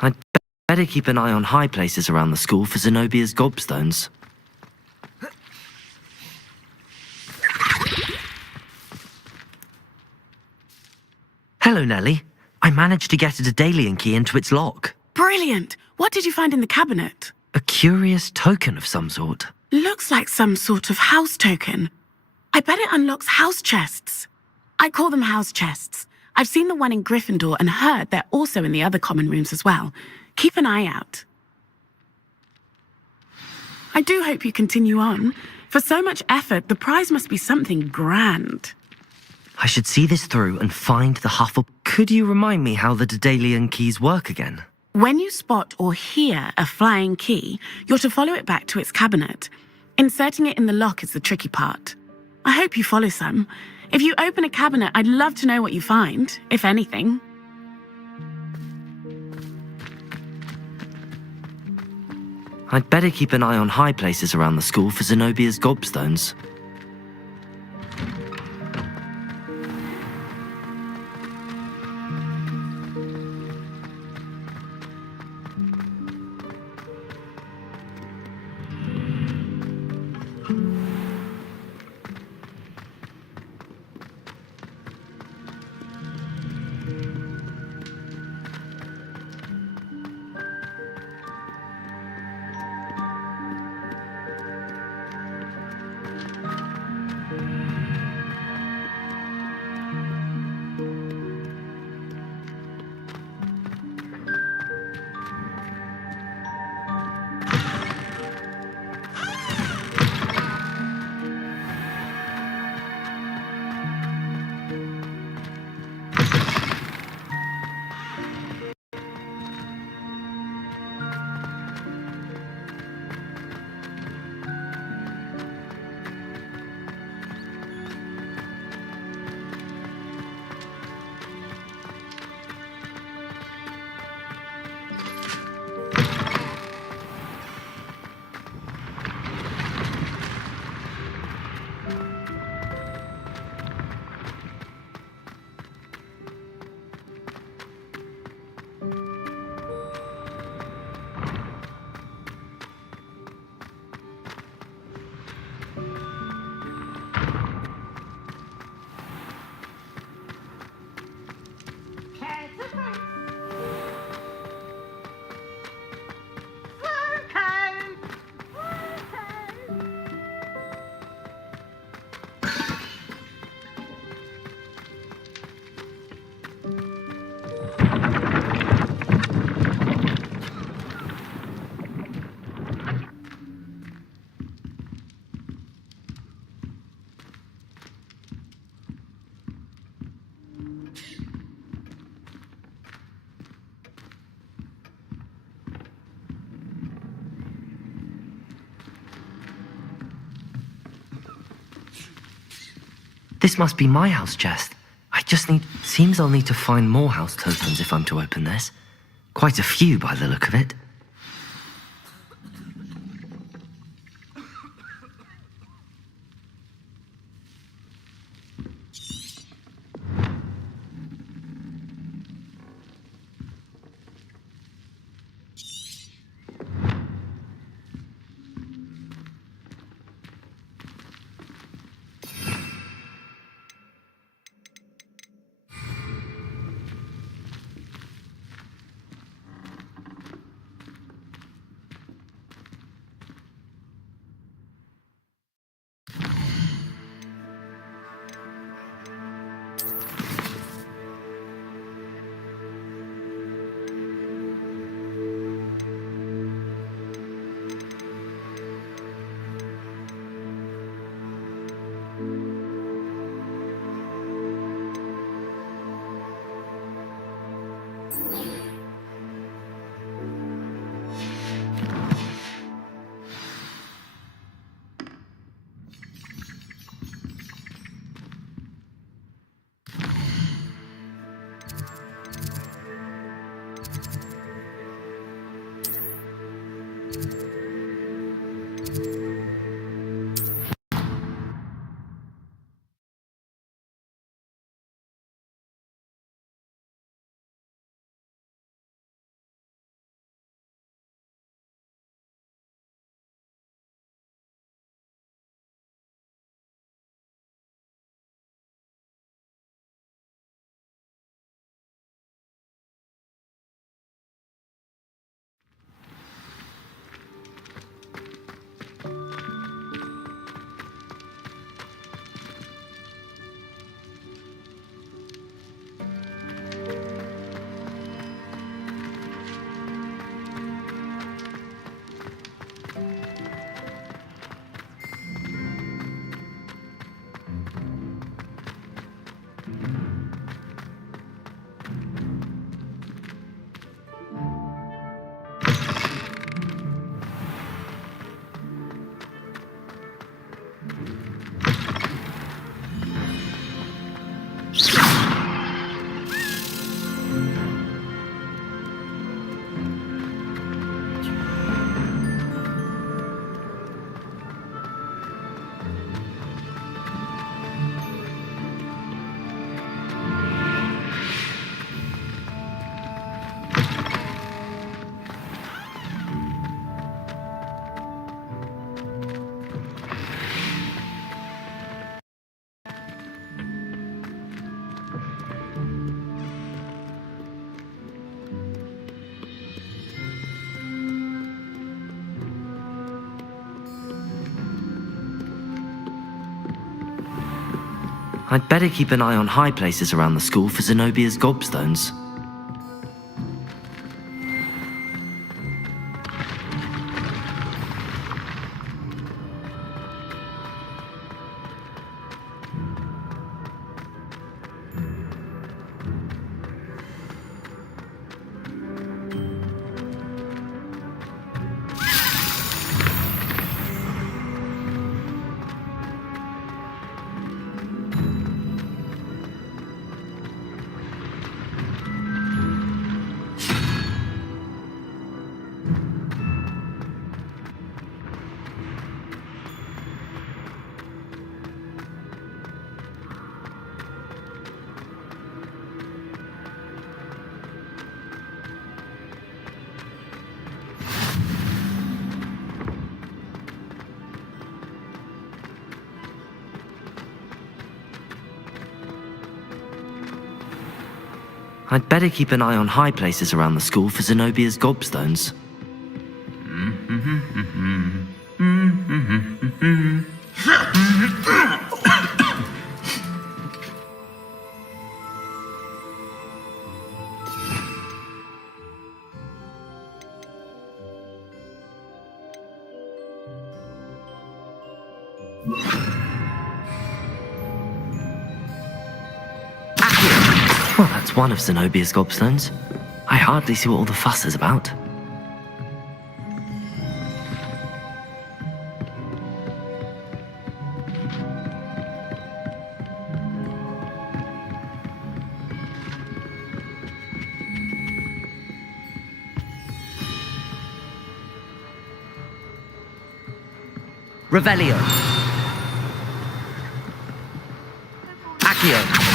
I'd better keep an eye on high places around the school for Zenobia's gobstones. Hello, Nellie. I managed to get a Daedalian key into its lock. Brilliant! What did you find in the cabinet? A curious token of some sort. Looks like some sort of house token. I bet it unlocks house chests. I call them house chests. I've seen the one in Gryffindor and heard they're also in the other common rooms as well. Keep an eye out. I do hope you continue on. For so much effort, the prize must be something grand. I should see this through and find the Huffle... Could you remind me how the Daedalian keys work again? When you spot or hear a flying key, you're to follow it back to its cabinet. Inserting it in the lock is the tricky part. I hope you follow some. If you open a cabinet, I'd love to know what you find, if anything. I'd better keep an eye on high places around the school for Zenobia's gobstones. This must be my house chest. Seems I'll need to find more house tokens if I'm to open this. Quite a few by the look of it. I'd better keep an eye on high places around the school for Zenobia's gobstones. I'd better keep an eye on high places around the school for Zenobia's gobstones. Well, that's one of Zenobia's gobstones. I hardly see what all the fuss is about. Revelio. Accio.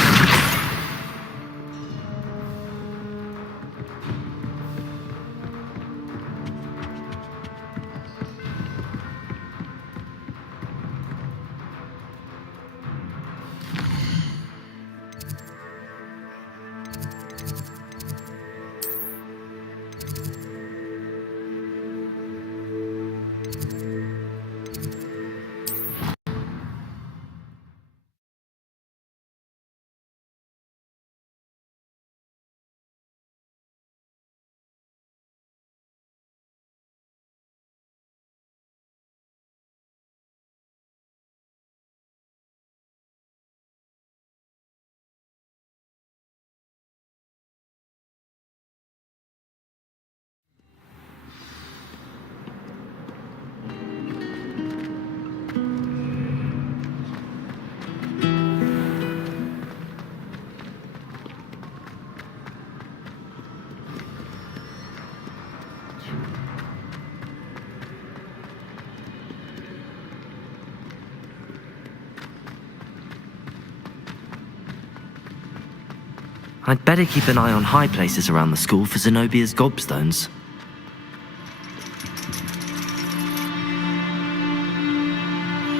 I'd better keep an eye on high places around the school for Zenobia's gobstones.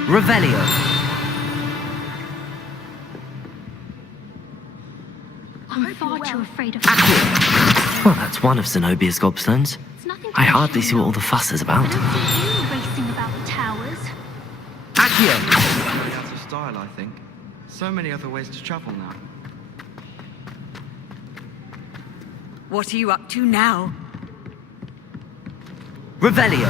Revelio. I'm far too afraid of Well, that's one of Zenobia's gobstones. It's nothing to I be hardly see ashamed what all of. the fuss is I about. don't see you racing about the towers. Accio. Very out of style, I think. So many other ways to travel now. What are you up to now? Revelio.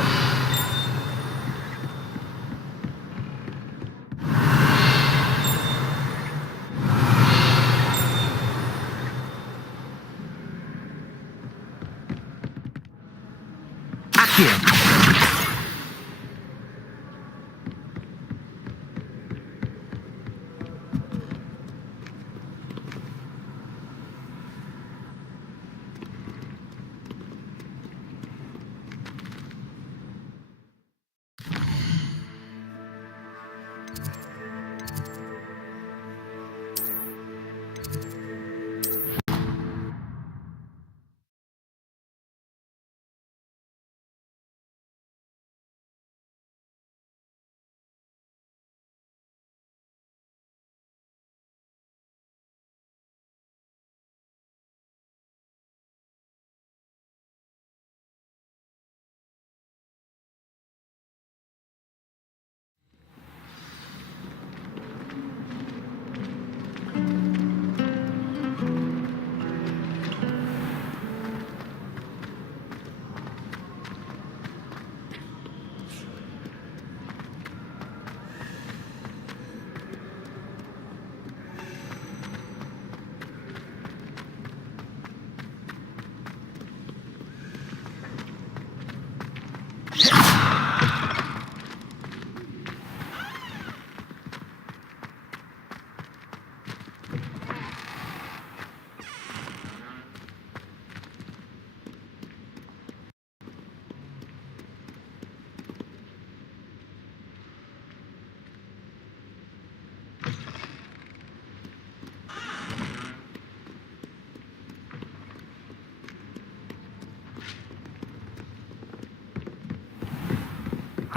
Accio.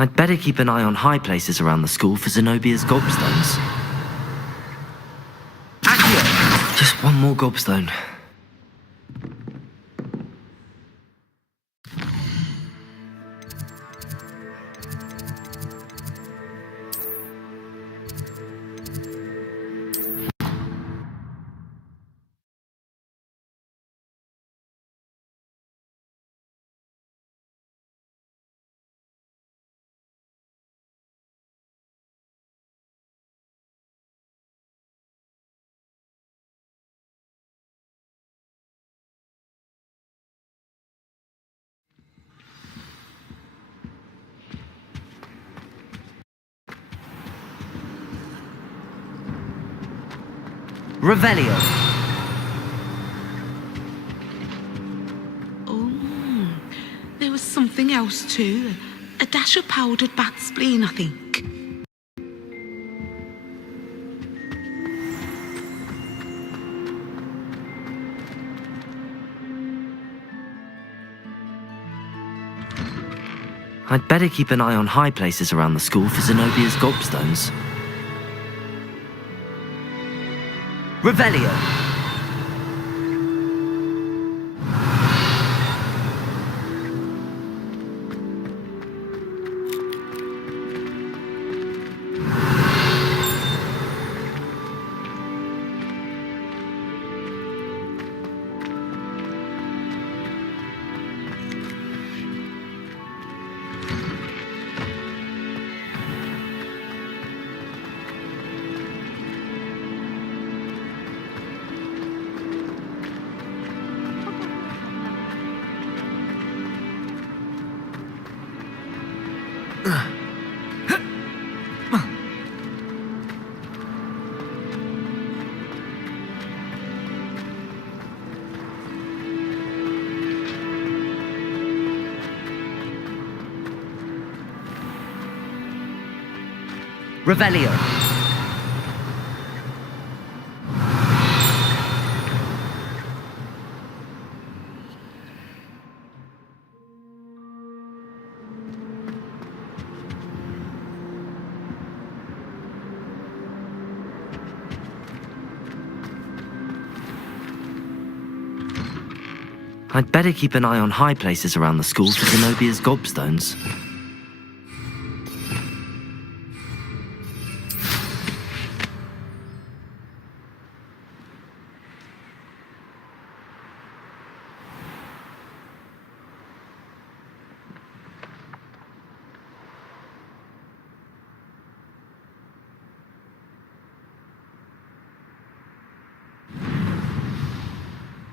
I'd better keep an eye on high places around the school for Zenobia's gobstones. Accio! Just one more gobstone. Revelio. Oh, there was something else too. A dash of powdered bat spleen, I think. I'd better keep an eye on high places around the school for Zenobia's gobstones. Revelio! Revelio. I'd better keep an eye on high places around the school for Zenobia's gobstones.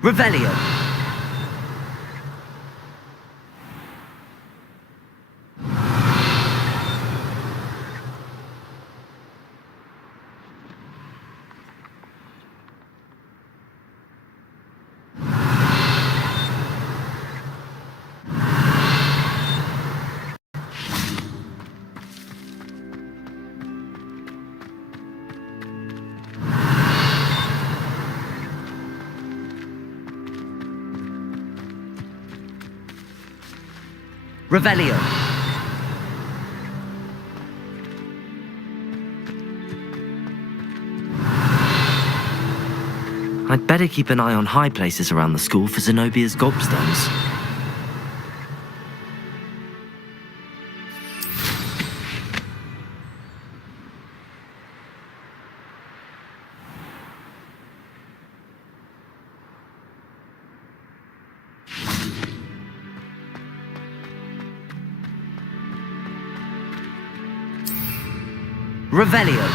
Revelio. Revelio. I'd better keep an eye on high places around the school for Zenobia's gobstones. Revelio.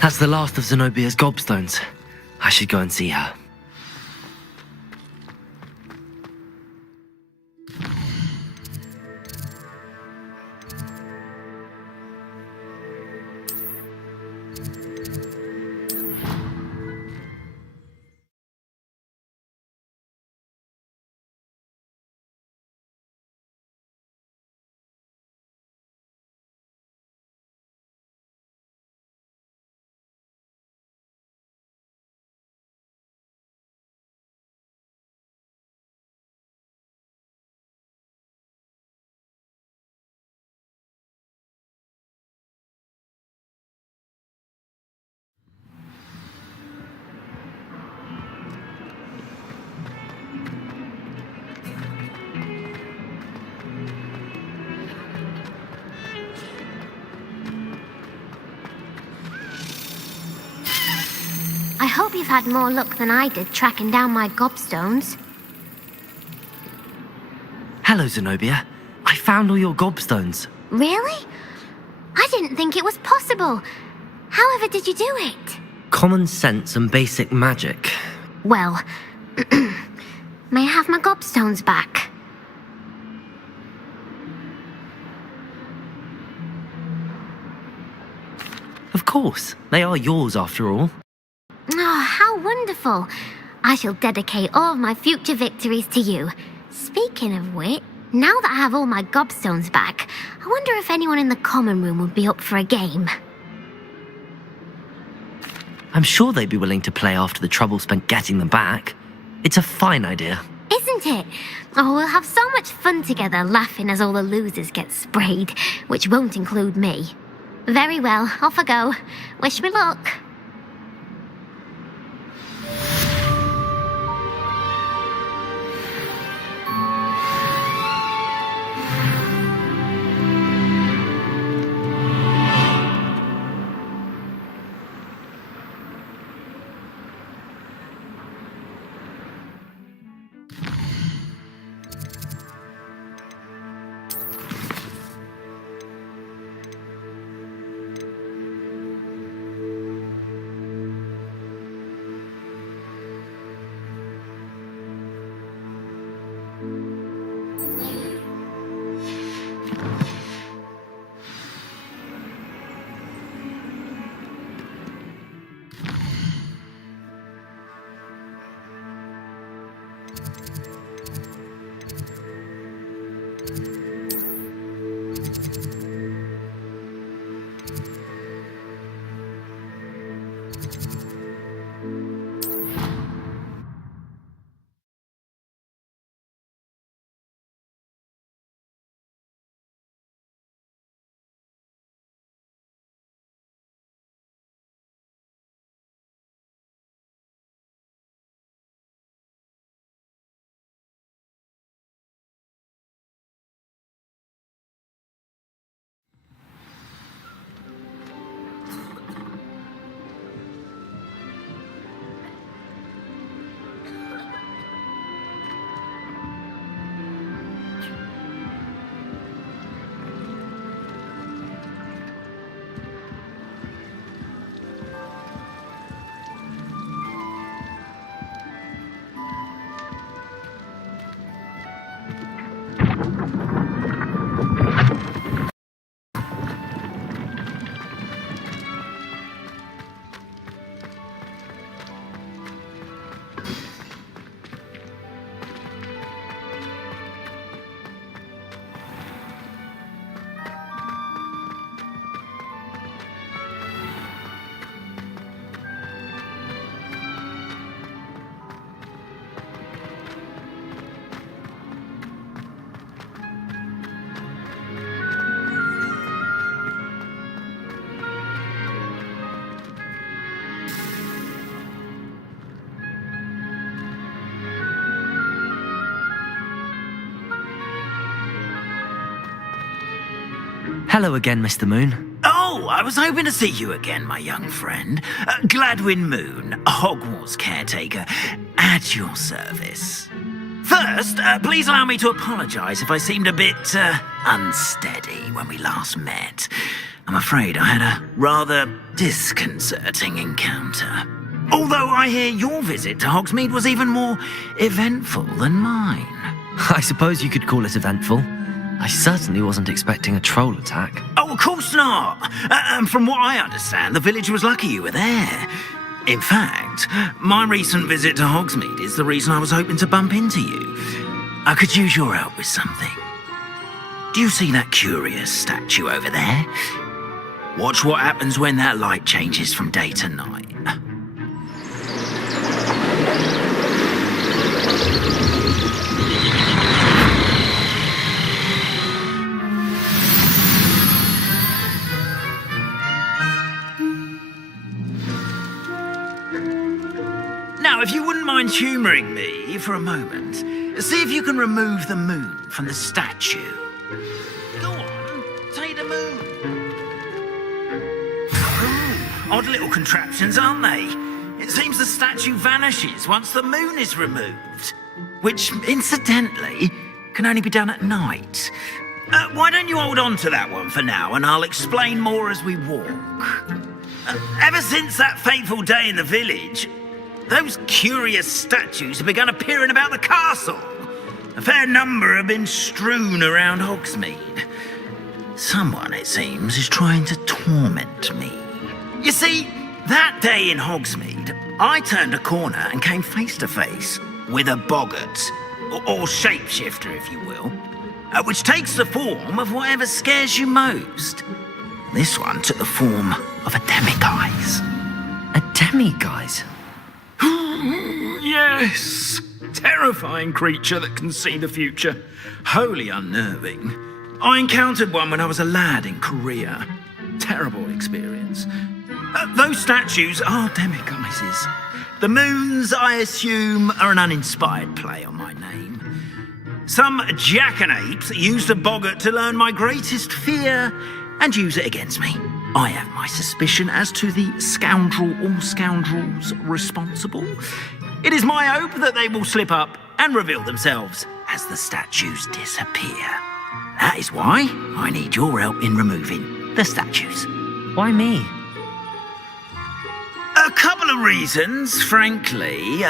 That's the last of Zenobia's gobstones. I should go and see her. I hope you've had more luck than I did tracking down my gobstones. Hello, Zenobia. I found all your gobstones. Really? I didn't think it was possible. However did you do it? Common sense and basic magic. Well, may I have my gobstones back? course. They are yours after all. Oh, how wonderful. I shall dedicate all of my future victories to you. Speaking of which, now that I have all my gobstones back, I wonder if anyone in the common room would be up for a game. I'm sure they'd be willing to play after the trouble spent getting them back. It's a fine idea. Isn't it? Oh, we'll have so much fun together laughing as all the losers get sprayed, which won't include me. Very well, off I go. Wish me luck. Hello again, Mr. Moon. Oh, I was hoping to see you again, my young friend. Gladwin Moon, Hogwarts caretaker, at your service. First, please allow me to apologise if I seemed a bit unsteady when we last met. I'm afraid I had a rather disconcerting encounter. Although I hear your visit to Hogsmeade was even more eventful than mine. I suppose you could call it eventful. I certainly wasn't expecting a troll attack. Oh, of course not. From what I understand, the village was lucky you were there. In fact, my recent visit to Hogsmeade is the reason I was hoping to bump into you. I could use your help with something. Do you see that curious statue over there? Watch what happens when that light changes from day to night. Now, if you wouldn't mind humouring me for a moment, see if you can remove the moon from the statue. Go on, take the moon. Oh, odd little contraptions, aren't they? It seems the statue vanishes once the moon is removed, which, incidentally, can only be done at night. Why don't you hold on to that one for now, and I'll explain more as we walk. Ever since that fateful day in the village, those curious statues have begun appearing about the castle. A fair number have been strewn around Hogsmeade. Someone, it seems, is trying to torment me. You see, that day in Hogsmeade, I turned a corner and came face to face with a boggart, or shapeshifter, if you will, which takes the form of whatever scares you most. This one took the form of a demiguise. A demiguise? Yes! Terrifying creature that can see the future. Wholly unnerving. I encountered one when I was a lad in Korea. Terrible experience. Those statues are demiguises. The moons, I assume, are an uninspired play on my name. Some jackanapes used a boggart to learn my greatest fear and use it against me. I have my suspicion as to the scoundrel or scoundrels responsible. It is my hope that they will slip up and reveal themselves as the statues disappear. That is why I need your help in removing the statues. Why me? A couple of reasons, frankly.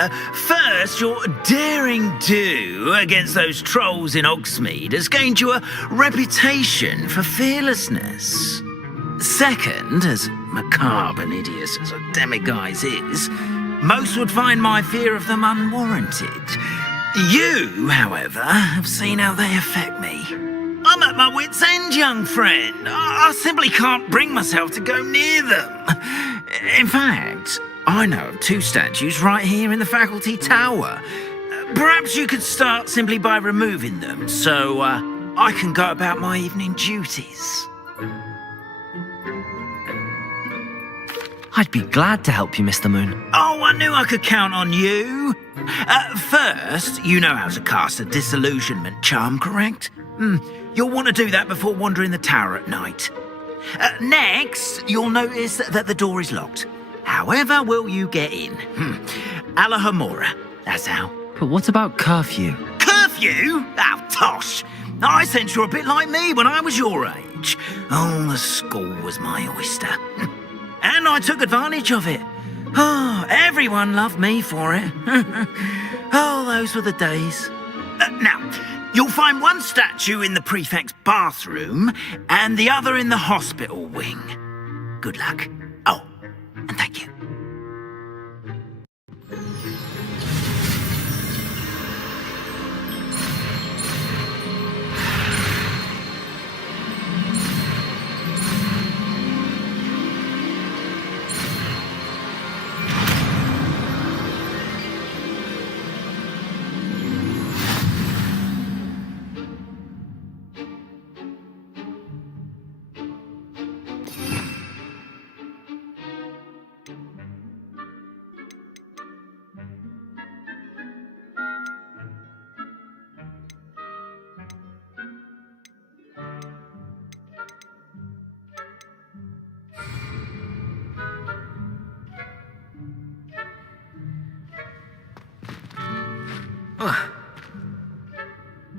First, your daring do against those trolls in Hogsmeade has gained you a reputation for fearlessness. Second, as macabre and hideous as a demiguise is, most would find my fear of them unwarranted. You, however, have seen how they affect me. I'm at my wit's end, young friend. I simply can't bring myself to go near them. In fact, I know of 2 statues right here in the faculty tower. Perhaps you could start simply by removing them, so I can go about my evening duties. I'd be glad to help you, Mr. Moon. Oh, I knew I could count on you. First, you know how to cast a disillusionment charm, correct? You'll want to do that before wandering the tower at night. Next, you'll notice that the door is locked. However will you get in? Alahomora, that's how. But what about curfew? Curfew? Oh, tosh. I sense you're a bit like me when I was your age. Oh, the school was my oyster. And I took advantage of it. Oh, everyone loved me for it. Oh, those were the days. Now, you'll find one statue in the prefect's bathroom and the other in the hospital wing. Good luck. Oh, and thank you.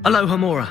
Alohomora.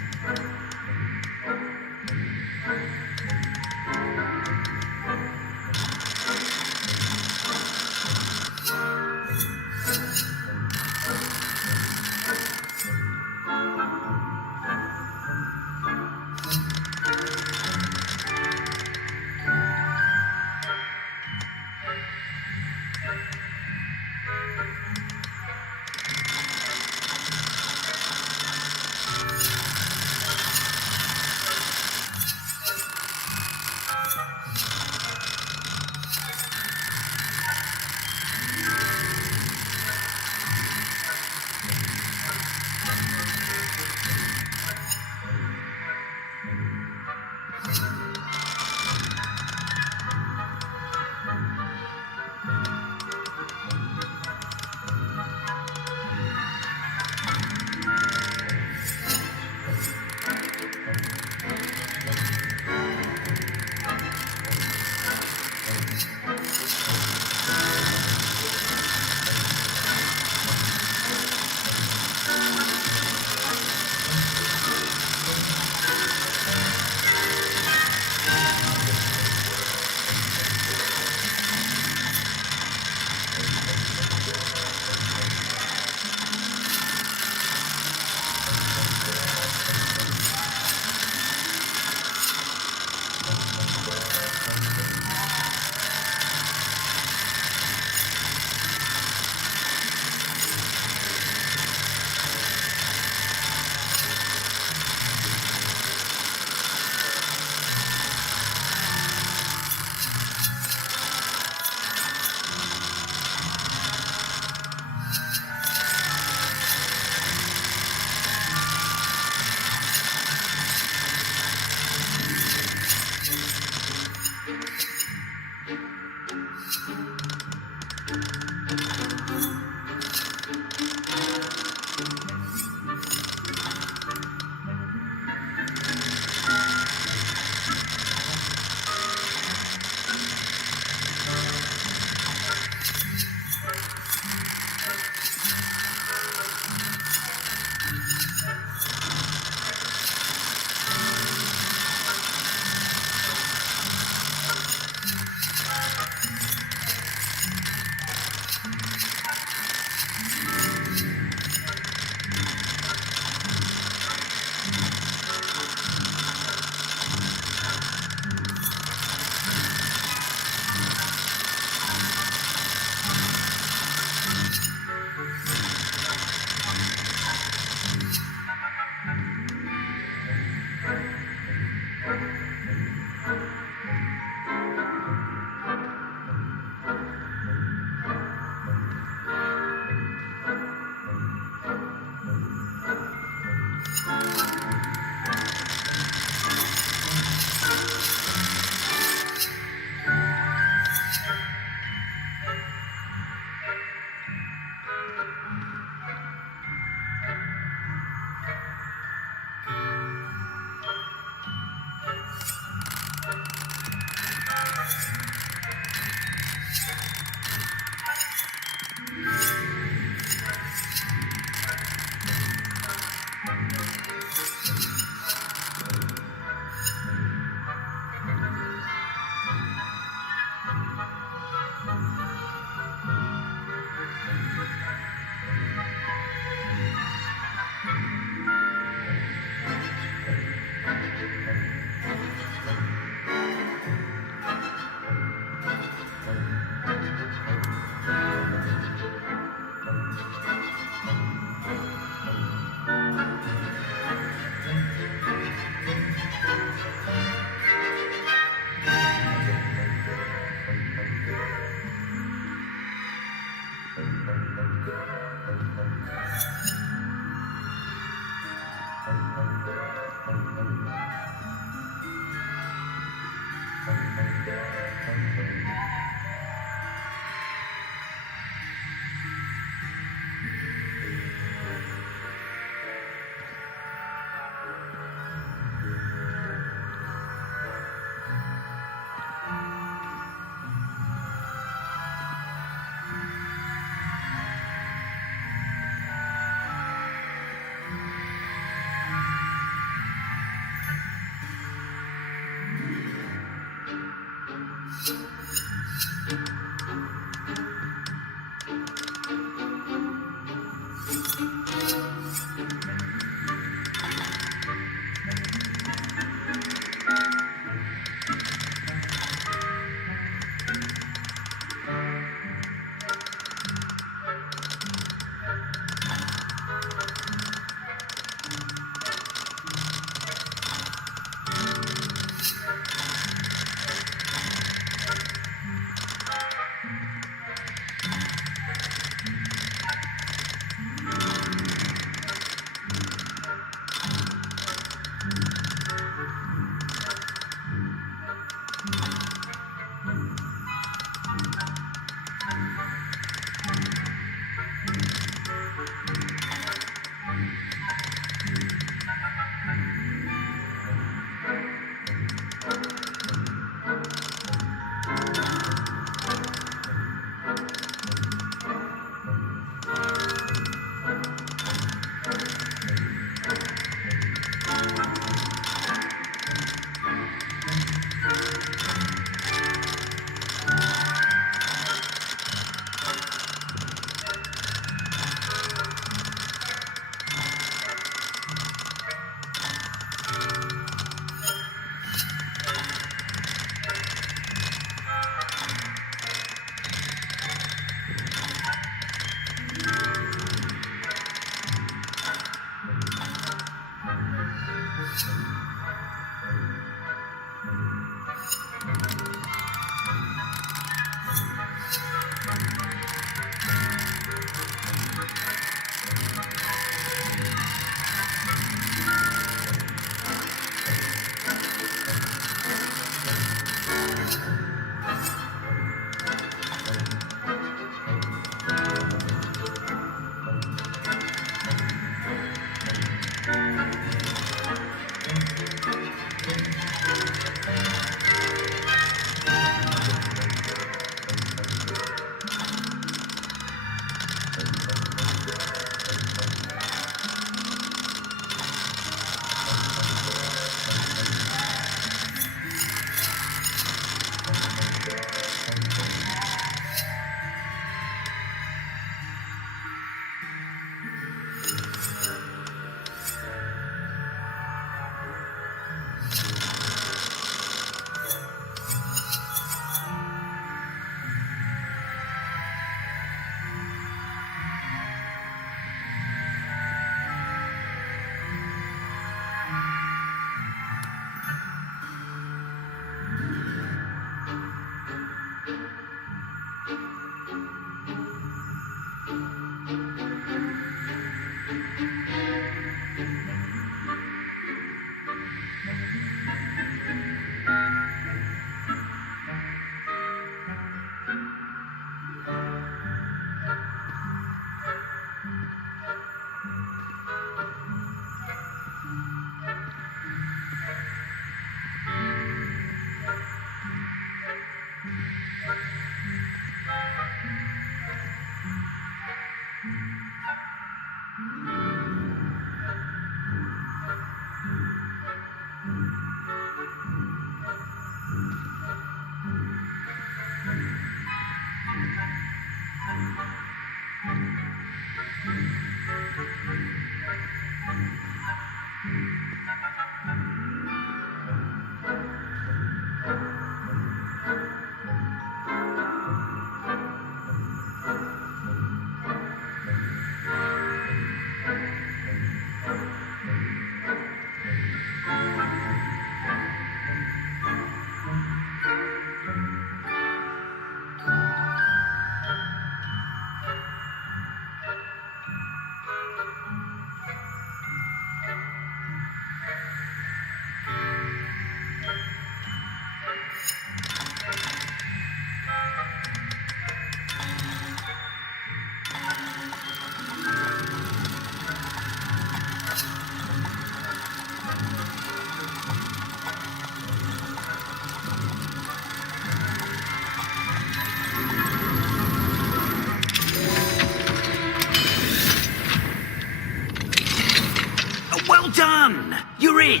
Well done! You're in.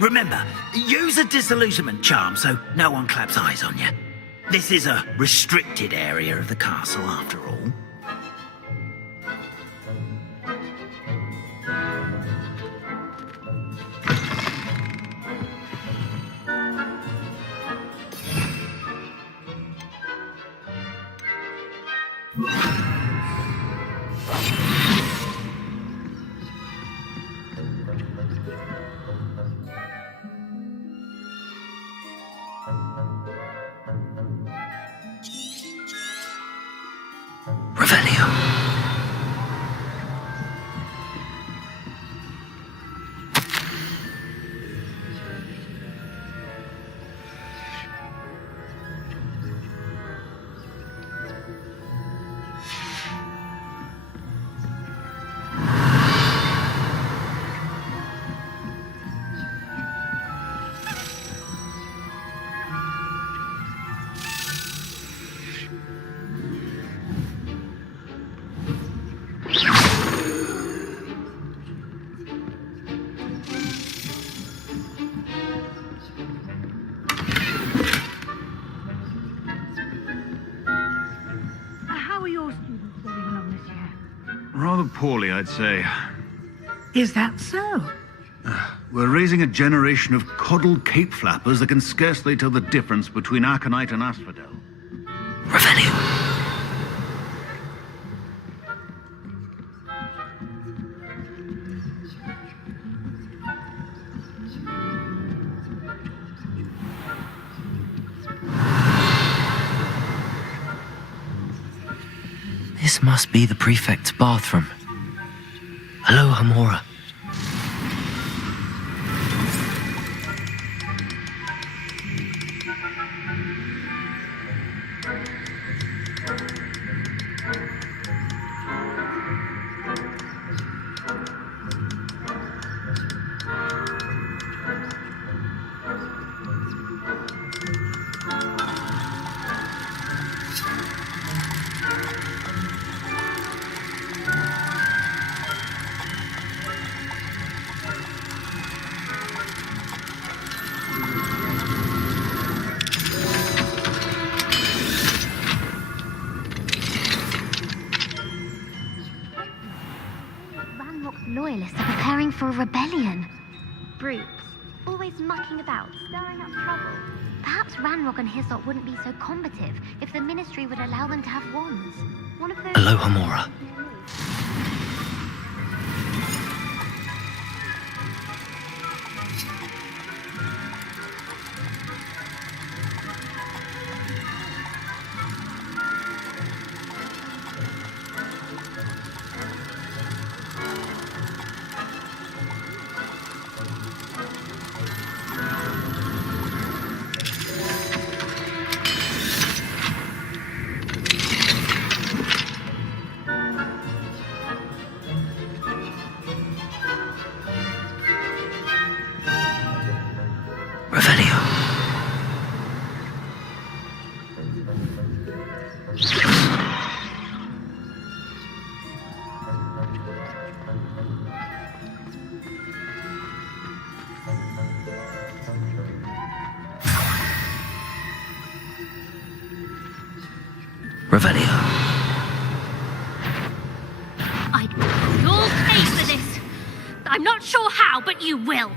Remember, use a disillusionment charm so no one claps eyes on you. This is a restricted area of the castle, after all. Rather poorly, I'd say. Is that so? We're raising a generation of coddled cape flappers that can scarcely tell the difference between aconite and asphodel. This must be the prefect's bathroom. Hello, Hamora. Loyalists are preparing for a rebellion. Brutes, always mucking about, stirring up trouble. Perhaps Ranrock and his lot wouldn't be so combative if the Ministry would allow them to have wands. One of those... Hello, Hamora. Revelio. You'll pay for this. I'm not sure how, but you will.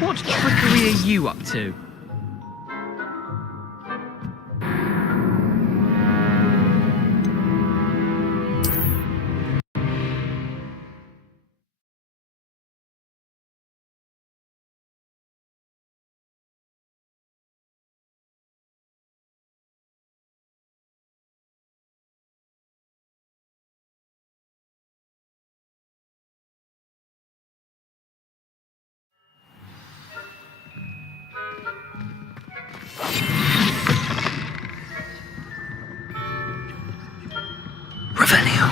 What trickery are you up to? Revelio.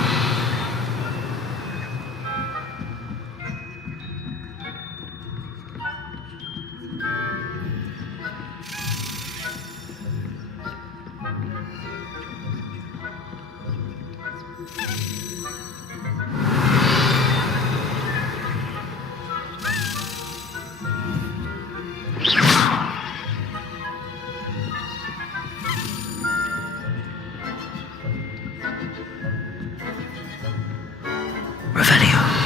Revelio.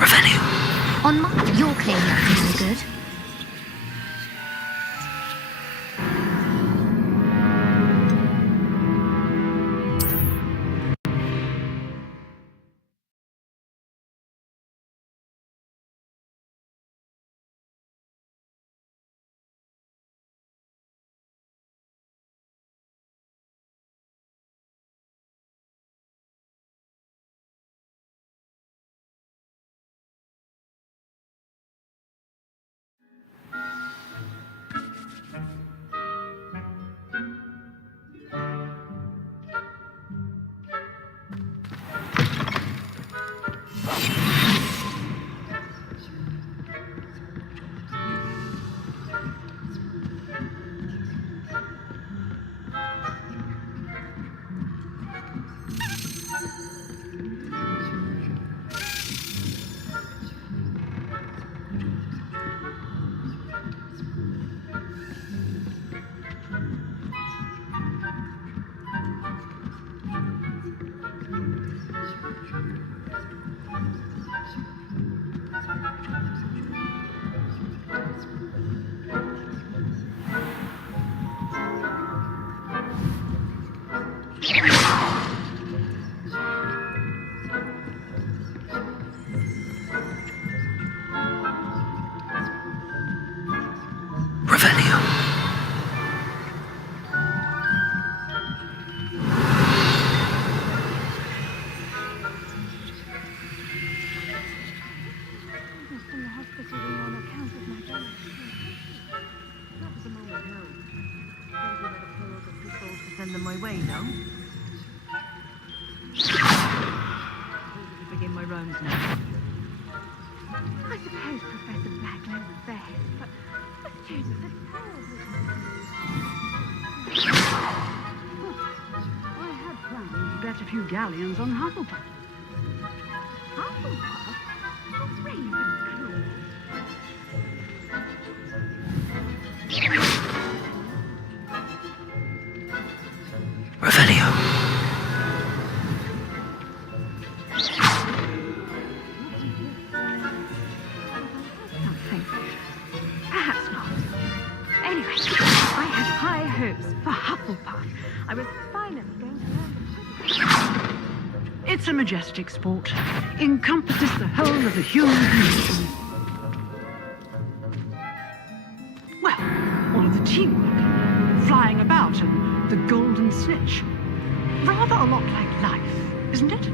Revelio. On my... You're clearly up to no good. send them my way, no? Begin my rounds now. I suppose Professor Black knows best, but the students are terrible. I had planned to bet a few galleons on Hufflepuff. Hufflepuff? That's Ravenclaw. Revelio. Perhaps not. Anyway, I had high hopes for Hufflepuff. I was finally going to learn the quidditch. It's a majestic sport. Encompasses the whole of the human condition. Well, all of the teamwork, flying about, and the golden snitch. Rather a lot like life, isn't it?